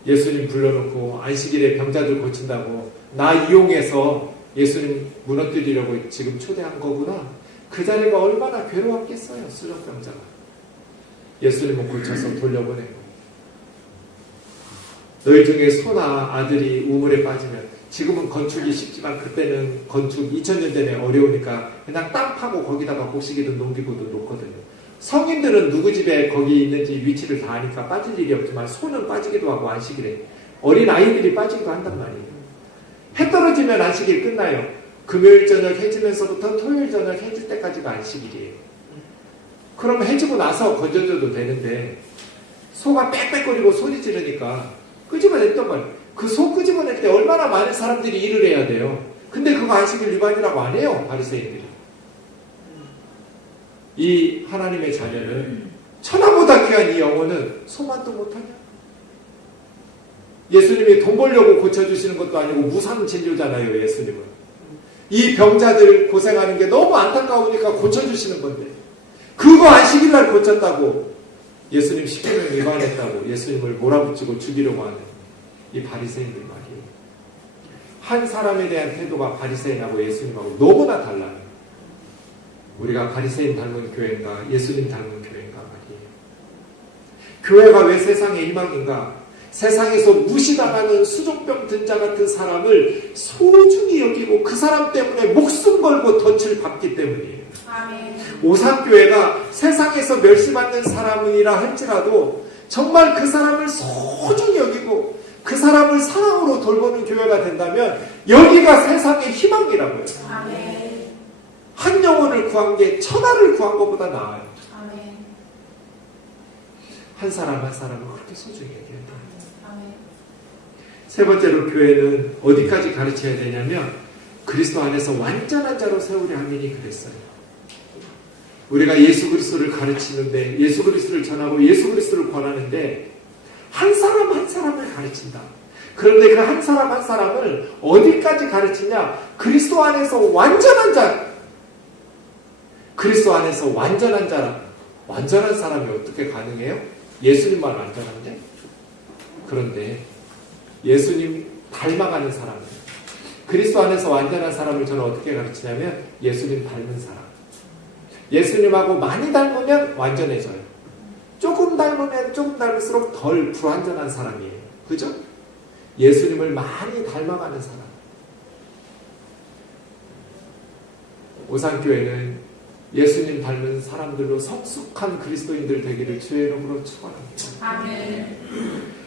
예수님 불러놓고 안식일에 병자들 고친다고 나 이용해서 예수님 무너뜨리려고 지금 초대한 거구나. 그 자리가 얼마나 괴로웠겠어요. 수종병자가. 예수님은 고쳐서 돌려보내고 너희 중에 소나 아들이 우물에 빠지면 지금은 건축이 쉽지만 그때는 건축 2000년 전에 어려우니까 그냥 땅 파고 거기다가 곡식이든 농기구든 놓거든요. 성인들은 누구 집에 거기 있는지 위치를 다 아니까 빠질 일이 없지만 소는 빠지기도 하고 안식일에 어린 아이들이 빠지기도 한단 말이에요. 해 떨어지면 안식일 끝나요. 금요일 저녁 해지면서부터 토요일 저녁 해질 때까지가 안식일이에요. 그럼 해지고 나서 건져줘도 되는데 소가 빽빽거리고 소리 지르니까 끄집어냈단 말이에요. 그 소 끄집어낼 때 얼마나 많은 사람들이 일을 해야 돼요. 근데 그거 안식일 위반이라고 안 해요. 바리새인들이. 이 하나님의 자녀는 천하보다 귀한 이 영혼은 소만도 못하냐? 예수님이 돈 벌려고 고쳐주시는 것도 아니고 무상 진료잖아요. 예수님은. 이 병자들 고생하는 게 너무 안타까우니까 고쳐주시는 건데 그거 안식일날 고쳤다고 예수님 십계명 위반했다고 예수님을 몰아붙이고 죽이려고 하는 이 바리새인들 말이에요. 한 사람에 대한 태도가 바리새인하고 예수님하고 너무나 달라요. 우리가 바리새인 닮은 교회인가 예수님 닮은 교회인가 말이에요. 교회가 왜 세상의 희망인가? 세상에서 무시당하는 수족병 든 자 같은 사람을 소중히 여기고 그 사람 때문에 목숨 걸고 덫을 밟기 때문이에요. 아멘. 오산교회가 세상에서 멸시받는 사람이라 할지라도 정말 그 사람을 소중히 여기고 그 사람을 사랑으로 돌보는 교회가 된다면 여기가 세상의 희망이라고요. 아멘. 한 영혼을 구한 게 천하를 구한 것보다 나아요. 아멘. 한 사람 한 사람을 그렇게 소중히 여겨야 돼요. 아멘. 세 번째로 교회는 어디까지 가르쳐야 되냐면 그리스도 안에서 완전한 자로 세우려 함이니 그랬어요. 우리가 예수 그리스도를 가르치는데 예수 그리스도를 전하고 예수 그리스도를 권하는데 한 사람 한 사람을 가르친다. 그런데 그 한 사람 한 사람을 어디까지 가르치냐? 그리스도 안에서 완전한 자. 그리스도 안에서 완전한 자라. 완전한 사람이 어떻게 가능해요? 예수님만 완전한데? 그런데 예수님 닮아가는 사람. 그리스도 안에서 완전한 사람을 저는 어떻게 가르치냐면 예수님 닮은 사람. 예수님하고 많이 닮으면 완전해져요. 조금 닮으면 조금 닮을수록 덜 불완전한 사람이에요. 그죠? 예수님을 많이 닮아가는 사람. 오산교회는 예수님 닮은 사람들로 성숙한 그리스도인들 되기를 주의 이름으로 축원합니다. 아멘.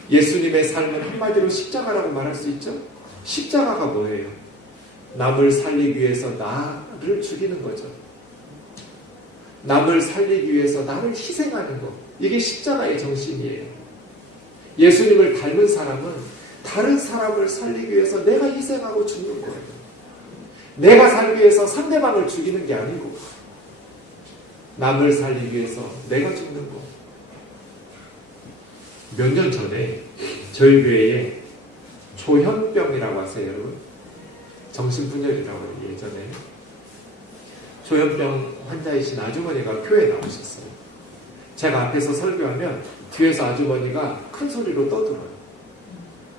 예수님의 삶은 한마디로 십자가라고 말할 수 있죠? 십자가가 뭐예요? 남을 살리기 위해서 나를 죽이는 거죠. 남을 살리기 위해서 나를 희생하는 것. 이게 십자가의 정신이에요. 예수님을 닮은 사람은 다른 사람을 살리기 위해서 내가 희생하고 죽는 거예요. 내가 살기 위해서 상대방을 죽이는 게 아니고 남을 살리기 위해서 내가 죽는 거. 몇 년 전에 저희 교회에 조현병이라고 아세요, 여러분? 정신분열이라고 해요, 예전에. 조현병 환자이신 아주머니가 교회에 나오셨어요. 제가 앞에서 설교하면 뒤에서 아주머니가 큰 소리로 떠들어요.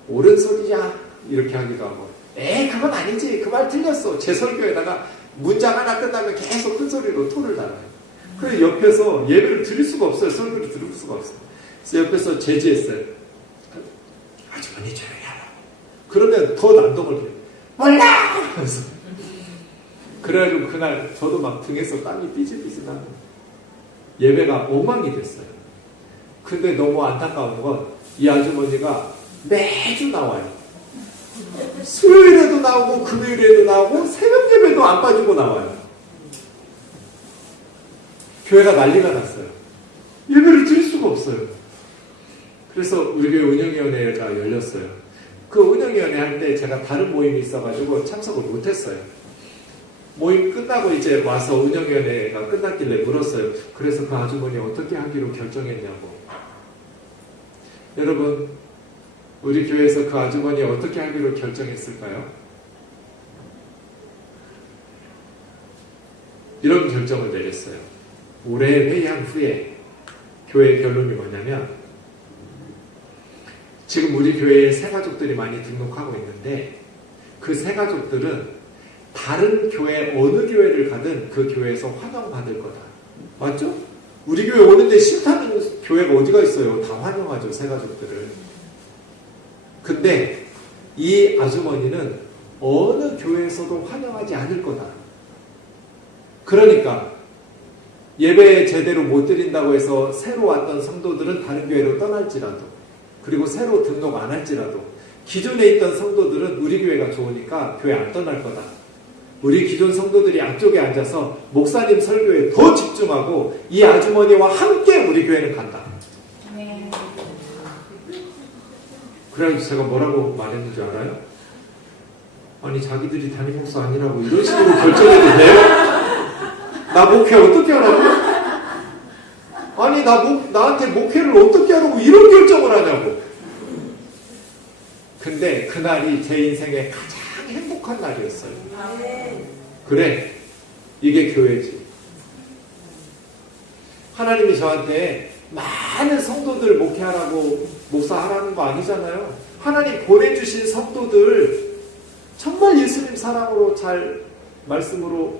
옳은 소리야 이렇게 하기도 하고 그건 아니지 그 말 틀렸어. 제 설교에다가 문장 하나 끝나면 계속 큰 소리로 토를 달아요. 그래서 옆에서 예배를 드릴 수가 없어요. 설교를 들을 수가 없어요. 그래서 옆에서 제지했어요. 아주머니 조용히 하라고. 그러면 더 난동을 해요. 몰라! 그래서 그래가지고 그날 저도 막 등에서 땀이 삐질삐질나는 예배가 엉망이 됐어요. 근데 너무 안타까운 건 이 아주머니가 매주 나와요. 수요일에도 나오고 금요일에도 나오고 새벽 예배도 안 빠지고 나와요. 교회가 난리가 났어요. 예배를 드릴 수가 없어요. 그래서 우리 교회 운영위원회가 열렸어요. 그 운영위원회 할 때 제가 다른 모임이 있어가지고 참석을 못했어요. 모임 끝나고 이제 와서 운영위원회가 끝났길래 물었어요. 그래서 그 아주머니 어떻게 하기로 결정했냐고. 여러분, 우리 교회에서 그 아주머니 어떻게 하기로 결정했을까요? 이런 결정을 내렸어요. 올해 회의한 후에 교회의 결론이 뭐냐면 지금 우리 교회에 새가족들이 많이 등록하고 있는데 그 새가족들은 다른 교회 어느 교회를 가든 그 교회에서 환영받을 거다. 맞죠? 우리 교회 오는데 싫다는 교회가 어디가 있어요? 다 환영하죠, 새가족들을. 근데 이 아주머니는 어느 교회에서도 환영하지 않을 거다. 그러니까 예배 제대로 못 드린다고 해서 새로 왔던 성도들은 다른 교회로 떠날지라도 그리고 새로 등록 안 할지라도 기존에 있던 성도들은 우리 교회가 좋으니까 교회 안 떠날 거다. 우리 기존 성도들이 앞쪽에 앉아서 목사님 설교에 더 집중하고 이 아주머니와 함께 우리 교회는 간다. 네. 그래가지고 제가 뭐라고 말했는 줄 알아요? 아니 자기들이 담임 목사 아니라고 이런 식으로 결정해도 돼요? 나 목회 어떻게 하라고? 아니 나한테 목회를 어떻게 하라고 이런 결정을 하냐고. 근데 그날이 제 인생의 가장 행복한 날이었어요. 그래, 이게 교회지. 하나님이 저한테 많은 성도들 목회하라고 목사하라는 거 아니잖아요. 하나님 보내주신 성도들 정말 예수님 사랑으로 잘 말씀으로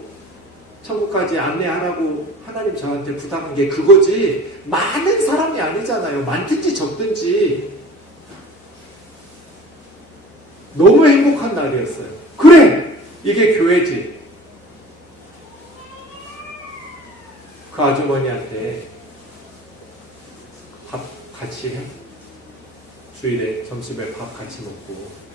천국까지 안내하라고 하나님 저한테 부탁한 게 그거지 많은 사람이 아니잖아요. 많든지 적든지. 너무 행복한 날이었어요. 그래! 이게 교회지. 그 아주머니한테 밥 같이 해. 주일에 점심에 밥 같이 먹고.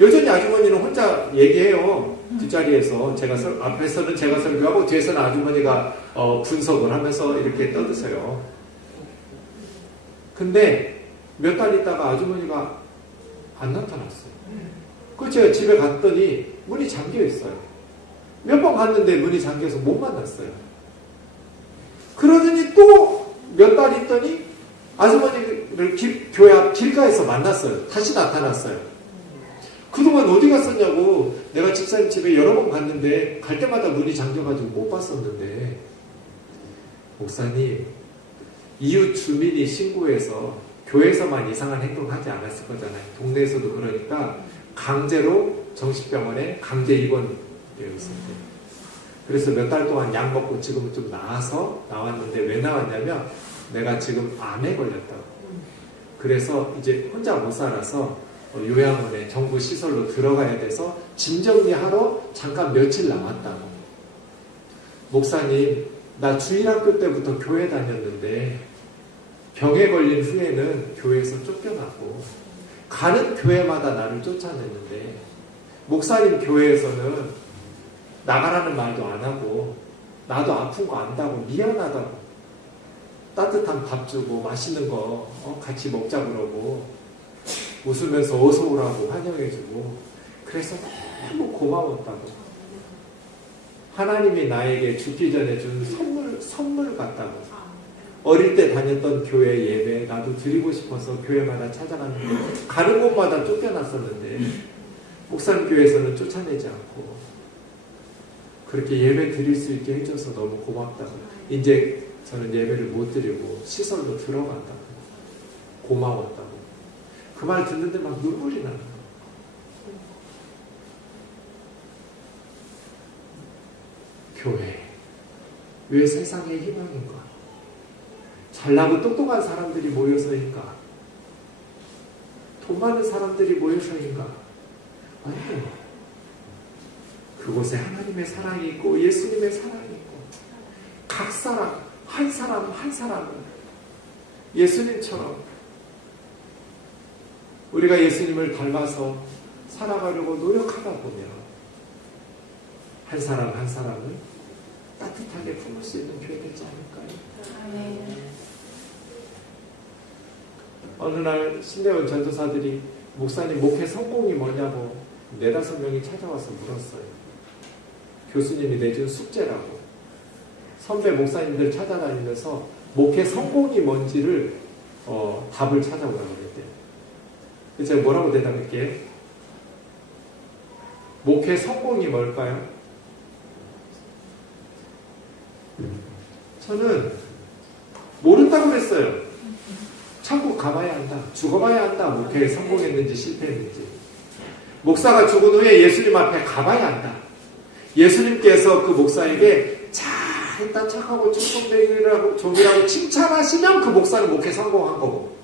여전히 아주머니는 혼자 얘기해요. 뒷자리에서. 앞에서는 제가 설교하고 뒤에서는 아주머니가 분석을 하면서 이렇게 떠드세요. 근데 몇 달 있다가 아주머니가 안 나타났어요. 그 제가 집에 갔더니 문이 잠겨 있어요. 몇 번 갔는데 문이 잠겨서 못 만났어요. 그러더니 또 몇 달 있더니 아주머니를 교회 앞 길가에서 만났어요. 다시 나타났어요. 그동안 어디 갔었냐고. 내가 집사님 집에 여러 번 갔는데 갈 때마다 문이 잠겨가지고 못 봤었는데, 목사님, 이웃 주민이 신고해서 교회에서만 이상한 행동하지 않았을 거잖아요. 동네에서도. 그러니까 강제로 정신병원에 강제 입원되어 있었대요. 그래서 몇 달 동안 약 먹고 지금은 좀 나아서 나왔는데, 왜 나왔냐면 내가 지금 암에 걸렸다고. 그래서 이제 혼자 못 살아서 요양원에 정부 시설로 들어가야 돼서 짐 정리하러 잠깐 며칠 남았다고. 목사님, 나 주일학교 때부터 교회 다녔는데 병에 걸린 후에는 교회에서 쫓겨나고 가는 교회마다 나를 쫓아냈는데, 목사님 교회에서는 나가라는 말도 안 하고 나도 아픈 거 안다고 미안하다고 따뜻한 밥 주고 맛있는 거 같이 먹자 그러고 웃으면서 어서 오라고 환영해주고, 그래서 너무 고마웠다고. 하나님이 나에게 죽기 전에 준 선물 같다고. 어릴 때 다녔던 교회 예배 나도 드리고 싶어서 교회마다 찾아갔는데 가는 곳마다 쫓겨났었는데 목사님 교회에서는 쫓아내지 않고 그렇게 예배 드릴 수 있게 해줘서 너무 고맙다고. 이제 저는 예배를 못 드리고 시설로 들어간다고. 고마웠다고. 그 말 듣는데 막 눈물이 나는 거예요. 교회, 왜 세상의 희망인가? 잘나고 똑똑한 사람들이 모여서인가? 돈 많은 사람들이 모여서인가? 아니요. 그곳에 하나님의 사랑이 있고 예수님의 사랑이 있고, 각 사람, 한 사람 한 사람은 예수님처럼 우리가 예수님을 닮아서 살아가려고 노력하다 보면 한 사람 한 사람을 따뜻하게 품을 수 있는 교회 되지 않을까요? 아멘. 어느 날 신대원 전도사들이 목사님 목회 성공이 뭐냐고 4-5명이 찾아와서 물었어요. 교수님이 내준 숙제라고. 선배 목사님들 찾아다니면서 목회 성공이 뭔지를 답을 찾아오라고 그랬대요. 그래서 제가 뭐라고 대답할게요? 목회 성공이 뭘까요? 저는 모른다고 그랬어요. 천국 가봐야 한다. 죽어봐야 한다. 목회에 성공했는지 실패했는지. 목사가 죽은 후에 예수님 앞에 가봐야 한다. 예수님께서 그 목사에게 잘했다, 착하고 충성되기라고 좀이라고 칭찬하시면 그 목사는 목회 성공한 거고,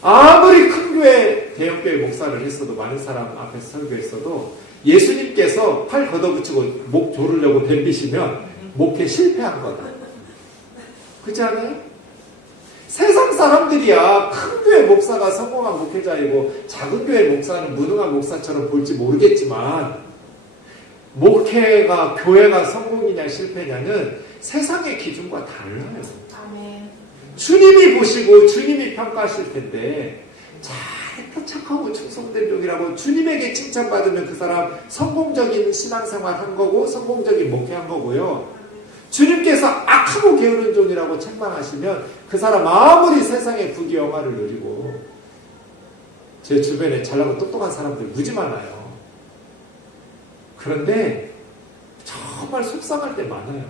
아무리 큰 교회, 대형교회 목사를 했어도, 많은 사람 앞에서 설교했어도 예수님께서 팔 걷어붙이고 목 조르려고 덤비시면 목회 실패한 거다. 그렇지 않아요? 세상 사람들이야 큰 교회 목사가 성공한 목회자이고 작은 교회 목사는 무능한 목사처럼 볼지 모르겠지만, 목회가, 교회가 성공이냐 실패냐는 세상의 기준과 달라요. 아멘. 주님이 보시고 주님이 평가하실 텐데, 잘했다, 착하고 충성된 종이라고 주님에게 칭찬받으면 그 사람 성공적인 신앙생활 한 거고 성공적인 목회한 거고요. 주님께서 악하고 게으른 종이라고 책망하시면 그 사람 아무리 세상의 부귀영화를 누리고, 제 주변에 잘나고 똑똑한 사람들 무지 많아요. 그런데 정말 속상할 때 많아요.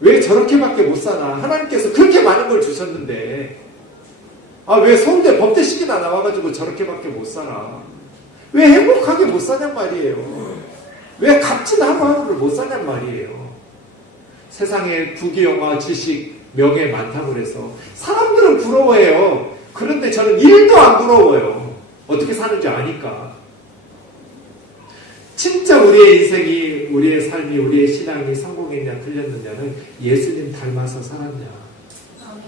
왜 저렇게밖에 못 사나? 하나님께서 그렇게 많은 걸 주셨는데 왜 서울대 법대식이나 나와가지고 저렇게밖에 못 살아? 왜 행복하게 못 사냔 말이에요. 왜 값진 하루하루를 못 사냔 말이에요. 세상에 부귀영화, 지식, 명예 많다고 그래서 사람들은 부러워해요. 그런데 저는 1도 안 부러워요. 어떻게 사는지 아니까. 진짜 우리의 인생이, 우리의 삶이, 우리의 신앙이 성공했냐 틀렸느냐는 예수님 닮아서 살았냐, 아멘.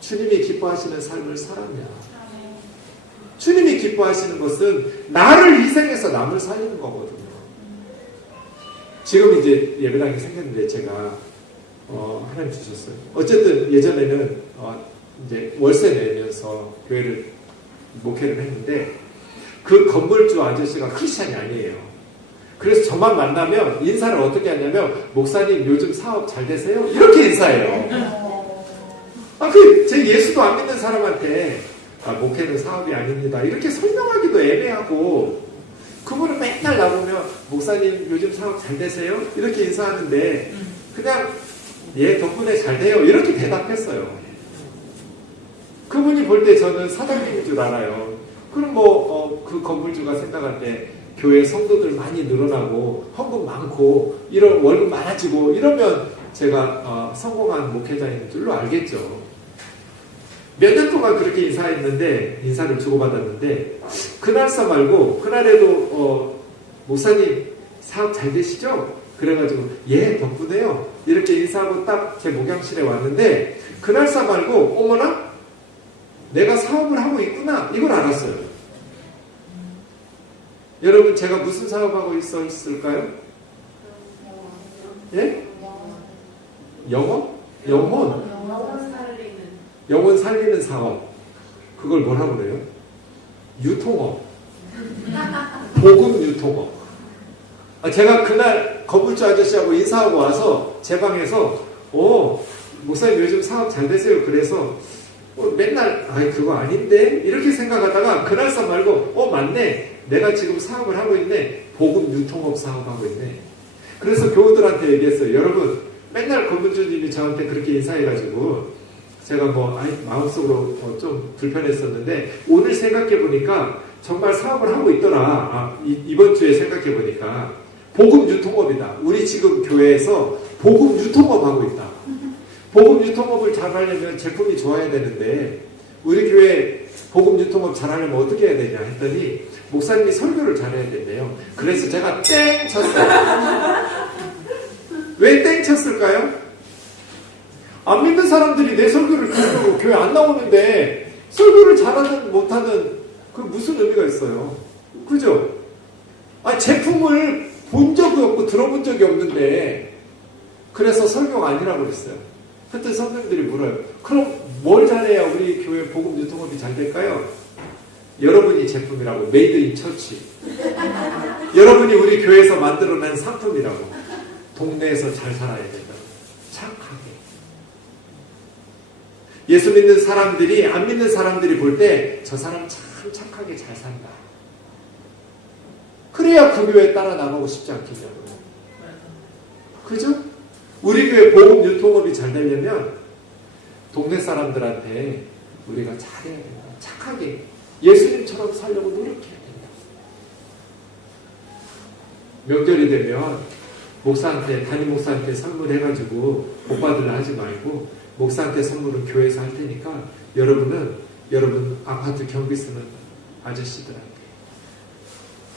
주님이 기뻐하시는 삶을 살았냐. 아멘. 주님이 기뻐하시는 것은 나를 희생해서 남을 살리는 거거든요. 지금 이제 예배당이 생겼는데 제가 하나님 주셨어요. 어쨌든 예전에는 이제 월세 내면서 교회를 목회를 했는데 그 건물주 아저씨가 크리스찬이 아니에요. 그래서 저만 만나면 인사를 어떻게 하냐면 목사님 요즘 사업 잘 되세요? 이렇게 인사해요. 제 예수도 안 믿는 사람한테 목회는 사업이 아닙니다. 이렇게 설명하기도 애매하고 그분은 맨날 나보면 목사님 요즘 사업 잘 되세요? 이렇게 인사하는데 그냥 예 덕분에 잘 돼요. 이렇게 대답했어요. 그분이 볼 때 저는 사장님인 줄 알아요. 그럼 그 건물주가 생각할 때 교회 성도들 많이 늘어나고 헌금 많고 이런 월급 많아지고 이러면 제가 성공한 목회자인 줄로 알겠죠. 몇 년 동안 그렇게 인사를 주고받았는데 그날서 말고 그날에도 목사님 사업 잘 되시죠? 그래가지고 예 덕분에요 이렇게 인사하고 딱 제 목양실에 왔는데 그날서 말고 어머나 내가 사업을 하고 있구나 이걸 알았어요. 여러분 제가 무슨 사업하고 있었을까요? 예? 영혼? 영혼 살리는 사업. 그걸 뭐라고 그래요? 유통업. 복음 유통업. 제가 그날 건물주 아저씨하고 인사하고 와서 제 방에서 목사님 요즘 사업 잘 되세요. 그래서 맨날 그거 아닌데 이렇게 생각하다가 그날서 말고 맞네. 내가 지금 사업을 하고 있네. 복음 유통업 사업하고 있네. 그래서 교우들한테 얘기했어요. 여러분 맨날 건물주님이 저한테 그렇게 인사해가지고 제가 마음속으로 좀 불편했었는데 오늘 생각해보니까 정말 사업을 하고 있더라. 이번 주에 생각해보니까 복음 유통업이다. 우리 지금 교회에서 복음 유통업 하고 있다. 복음 유통업을 잘 하려면 제품이 좋아야 되는데 우리 교회 복음 유통업 잘 하려면 어떻게 해야 되냐 했더니 목사님이 설교를 잘해야 된대요. 그래서 제가 땡 쳤어요. 왜 땡 쳤을까요? 안 믿는 사람들이 내 설교를 듣고 교회 안 나오는데 설교를 잘하든 못하든 그 무슨 의미가 있어요. 그죠? 제품을 본 적이 없고 들어본 적이 없는데 그래서 설교가 아니라고 그랬어요. 그때 선생님들이 물어요. 그럼 뭘 잘해야 우리 교회 복음 유통업이 잘 될까요? 여러분이 제품이라고. 메이드 인 처치. 여러분이 우리 교회에서 만들어낸 상품이라고. 동네에서 잘 살아야 된다고. 착하게. 예수 믿는 사람들이 안 믿는 사람들이 볼 때 저 사람 참 착하게 잘 산다. 그래야 그 교회에 따라 나가고 싶지 않겠냐고요. 그죠? 우리 교회 복음 유통업이 잘 되려면 동네 사람들한테 우리가 잘해야 된다. 착하게 예수님처럼 살려고 노력해야 된다. 명절이 되면 담임 목사한테 선물해가지고 복 받으려 하지 말고 목사한테 선물은 교회에서 할 테니까 여러분 아파트 경비 쓰는 아저씨들한테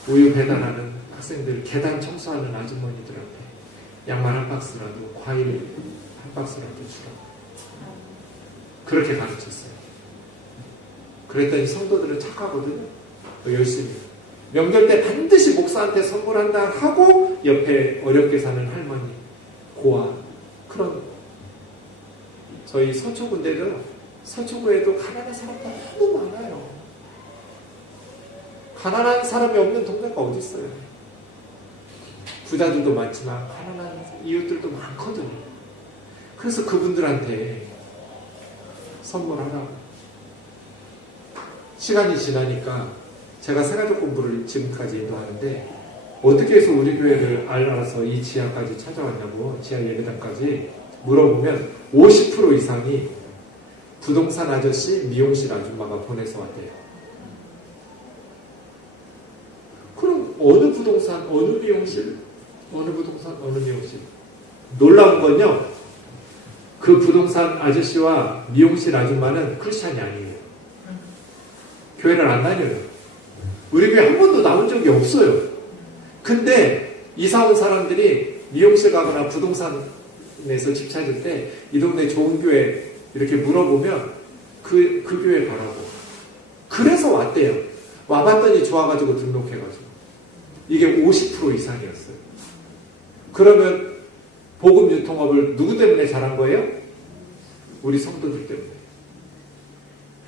우유 배달하는 학생들 계단 청소하는 아주머니들한테 양말 한 박스라도 과일 한 박스라도 주라고 그렇게 가르쳤어요. 그랬더니 성도들은 착하거든요. 열심히 명절 때 반드시 목사한테 선물한다 하고 옆에 어렵게 사는 할머니 고아 그런 저희 서초구에도 가난한 사람들 너무 많아요. 가난한 사람이 없는 동네가 어디 있어요? 부자들도 많지만 가난한 이웃들도 많거든요. 그래서 그분들한테 선물하라고. 시간이 지나니까 제가 새가족 공부를 지금까지 인도하는데 어떻게 해서 우리 교회를 알아서 이 지하까지 찾아왔냐고 지하 예배당까지 물어보면 50% 이상이 부동산 아저씨, 미용실 아줌마가 보내서 왔대요. 부동산 어느 미용실? 어느 부동산 어느 미용실? 놀라운 건요. 그 부동산 아저씨와 미용실 아줌마는 크리스찬이 아니에요. 교회를 안 다녀요. 우리 교회 한 번도 나온 적이 없어요. 근데 이사 온 사람들이 미용실 가거나 부동산에서 집 찾을 때 이 동네 좋은 교회 이렇게 물어보면 그 교회 가라고. 그래서 왔대요. 와봤더니 좋아가지고 등록해가지고. 이게 50% 이상이었어요. 그러면 복음 유통업을 누구 때문에 잘한 거예요? 우리 성도들 때문에.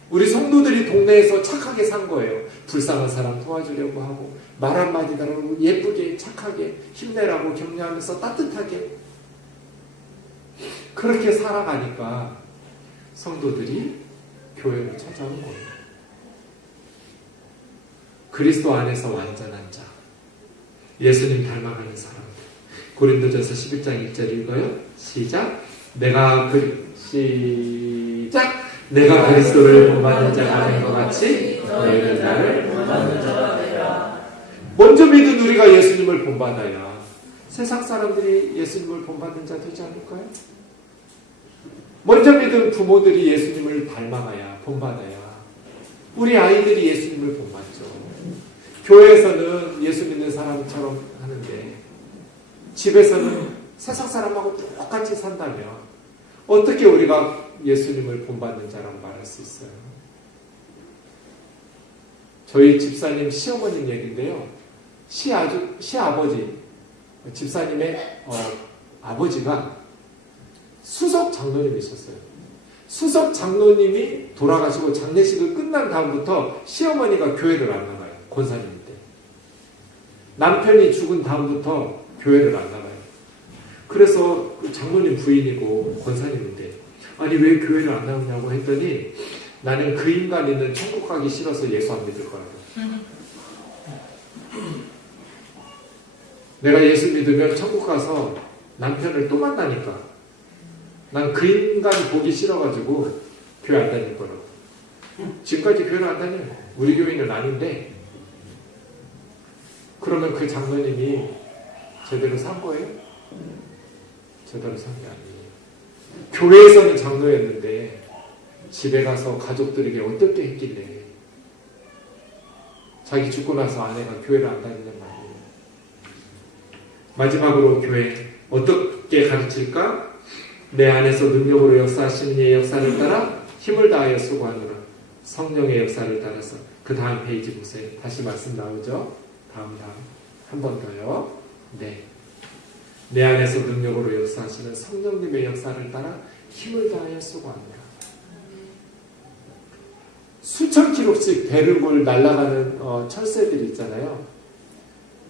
우리 성도들이 동네에서 착하게 산 거예요. 불쌍한 사람 도와주려고 하고 말 한마디 다르고 예쁘게 착하게 힘내라고 격려하면서 따뜻하게 그렇게 살아가니까 성도들이 교회를 찾아온 거예요. 그리스도 안에서 완전한 자, 예수님 닮아가는 사람들. 고린도전서 11장 1절 읽어요. 시작. 내가 그리스도를 본받는 자가 된 것 같이 너희는 나를 본받는 자가 되라. 먼저 믿은 우리가 예수님을 본받아야 세상 사람들이 예수님을 본받는 자 되지 않을까요? 먼저 믿은 부모들이 예수님을 닮아가야 본받아야 우리 아이들이 예수님을 본받죠. 교회에서는 예수 믿는 사람처럼 하는데 집에서는 세상 사람하고 똑같이 산다면 어떻게 우리가 예수님을 본받는 자라고 말할 수 있어요? 저희 집사님 시어머님 얘기인데요. 시아버지, 집사님의 아버지가 수석 장로님이셨어요. 수석 장로님이 돌아가시고 장례식을 끝난 다음부터 시어머니가 교회를 안 나가요. 권사님 때. 남편이 죽은 다음부터 교회를 안 나가요. 그래서 장로님 부인이고 권사님인데 아니 왜 교회를 안 나오냐고 했더니 나는 그 인간이는 천국 가기 싫어서 예수 안 믿을 거라고. 내가 예수 믿으면 천국 가서 남편을 또 만나니까 난 그 인간 보기 싫어가지고 교회 안 다닐 거라고. 지금까지 교회를 안 다녀요. 우리 교회는 아닌데 그러면 그 장로님이 제대로 산 거예요? 제대로 산 게 아니에요. 교회에서는 장로였는데 집에 가서 가족들에게 어떻게 했길래 자기 죽고 나서 아내가 교회를 안 다니냔 말이에요. 마지막으로 교회 어떻게 가르칠까? 내 안에서 능력으로 역사하시는 이의 역사를 따라 힘을 다하여 수고하노라. 성령의 역사를 따라서. 그 다음 페이지 보세요. 다시 말씀 나오죠? 다음 한 번 더요. 네. 내 안에서 능력으로 역사하시는 성령님의 역사를 따라 힘을 다하여 수고합니다. 수천 킬로씩 대륙을 날아가는 철새들이 있잖아요.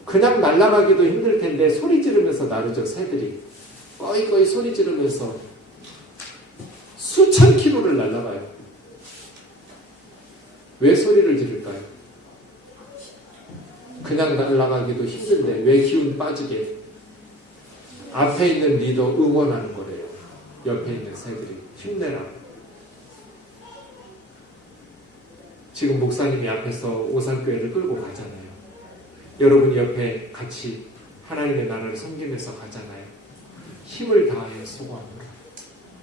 그냥 날아가기도 힘들 텐데 소리 지르면서 나르죠, 새들이. 꺼이꺼이 소리 지르면서 수천 킬로를 날아가요. 왜 소리를 지를까요? 그냥 날아가기도 힘든데 왜 기운 빠지게? 앞에 있는 리더 응원하는 거래요. 옆에 있는 새들이 힘내라고. 지금 목사님이 앞에서 오산교회를 끌고 가잖아요. 여러분이 옆에 같이 하나님의 나라를 섬기면서 가잖아요. 힘을 다하여 수고합니다.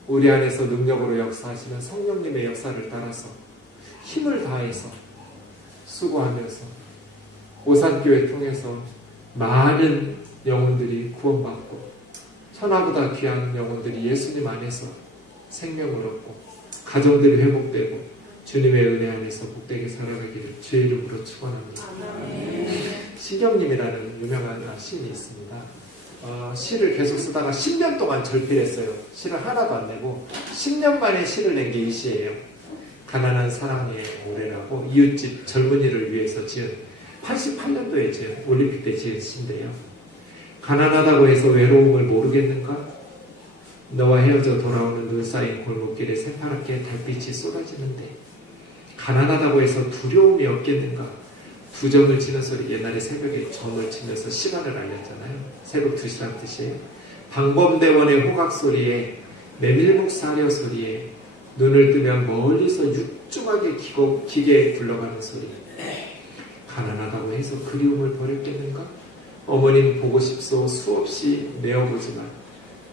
우리 안에서 능력으로 역사하시는 성령님의 역사를 따라서 힘을 다해서 수고하면서 오산교회 통해서 많은 영혼들이 구원받고 천하보다 귀한 영혼들이 예수님 안에서 생명을 얻고 가정들이 회복되고 주님의 은혜 안에서 복되게 살아가기를 주의 이름으로 축원합니다. 신경님이라는 유명한 시인이 있습니다. 시를 계속 쓰다가 10년 동안 절필했어요. 시를 하나도 안 내고 10년 만에 시를 낸 게 이 시예요. 가난한 사랑의 노래라고 이웃집 젊은이를 위해서 지은 88년도에 지은 올림픽 때 지은 시인데요. 가난하다고 해서 외로움을 모르겠는가? 너와 헤어져 돌아오는 눈 쌓인 골목길에 새파랗게 달빛이 쏟아지는데 가난하다고 해서 두려움이 없겠는가? 두점을 치는 소리, 옛날에 새벽에 점을 치면서 시간을 알렸잖아요. 새벽 2시란 뜻이에요. 방범대원의 호각 소리에 메밀묵 사려 소리에 눈을 뜨면 멀리서 육중하게 기계에 굴러가는 소리. 가난하다고 해서 그리움을 버렸겠는가? 어머님 보고 싶소 수없이 내어보지만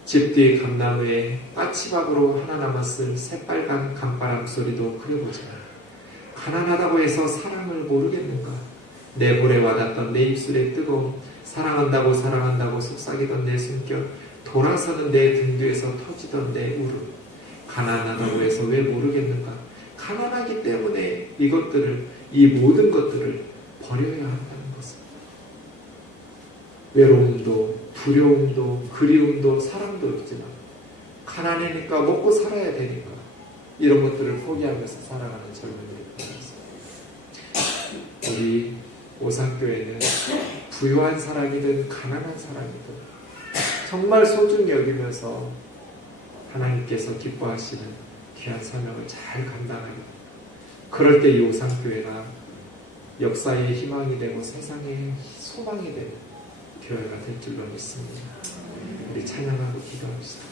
집 뒤 감나무에 까치박으로 하나 남았을 새빨간 감바람 소리도 그려보지만 가난하다고 해서 사랑을 모르겠는가? 내 볼에 와닿던 내 입술에 뜨거움, 사랑한다고 속삭이던 내 숨결, 돌아서는 내 등 뒤에서 터지던 내 울음. 가난하다고 해서 왜 모르겠는가? 가난하기 때문에 이 모든 것들을 버려야 한다는 것을. 외로움도, 두려움도, 그리움도, 사랑도 있지만 가난하니까 먹고 살아야 되니까 이런 것들을 포기하면서 살아가는 젊은이들이 있습니다. 우리 오산교회는 부유한 사람이든 가난한 사람이든 정말 소중히 여기면서 하나님께서 기뻐하시는 귀한 사명을 잘 감당하는, 그럴 때 이 오산교회가 역사의 희망이 되고 세상의 소망이 되는 교회가 될 줄로 믿습니다. 우리 찬양하고 기도합시다.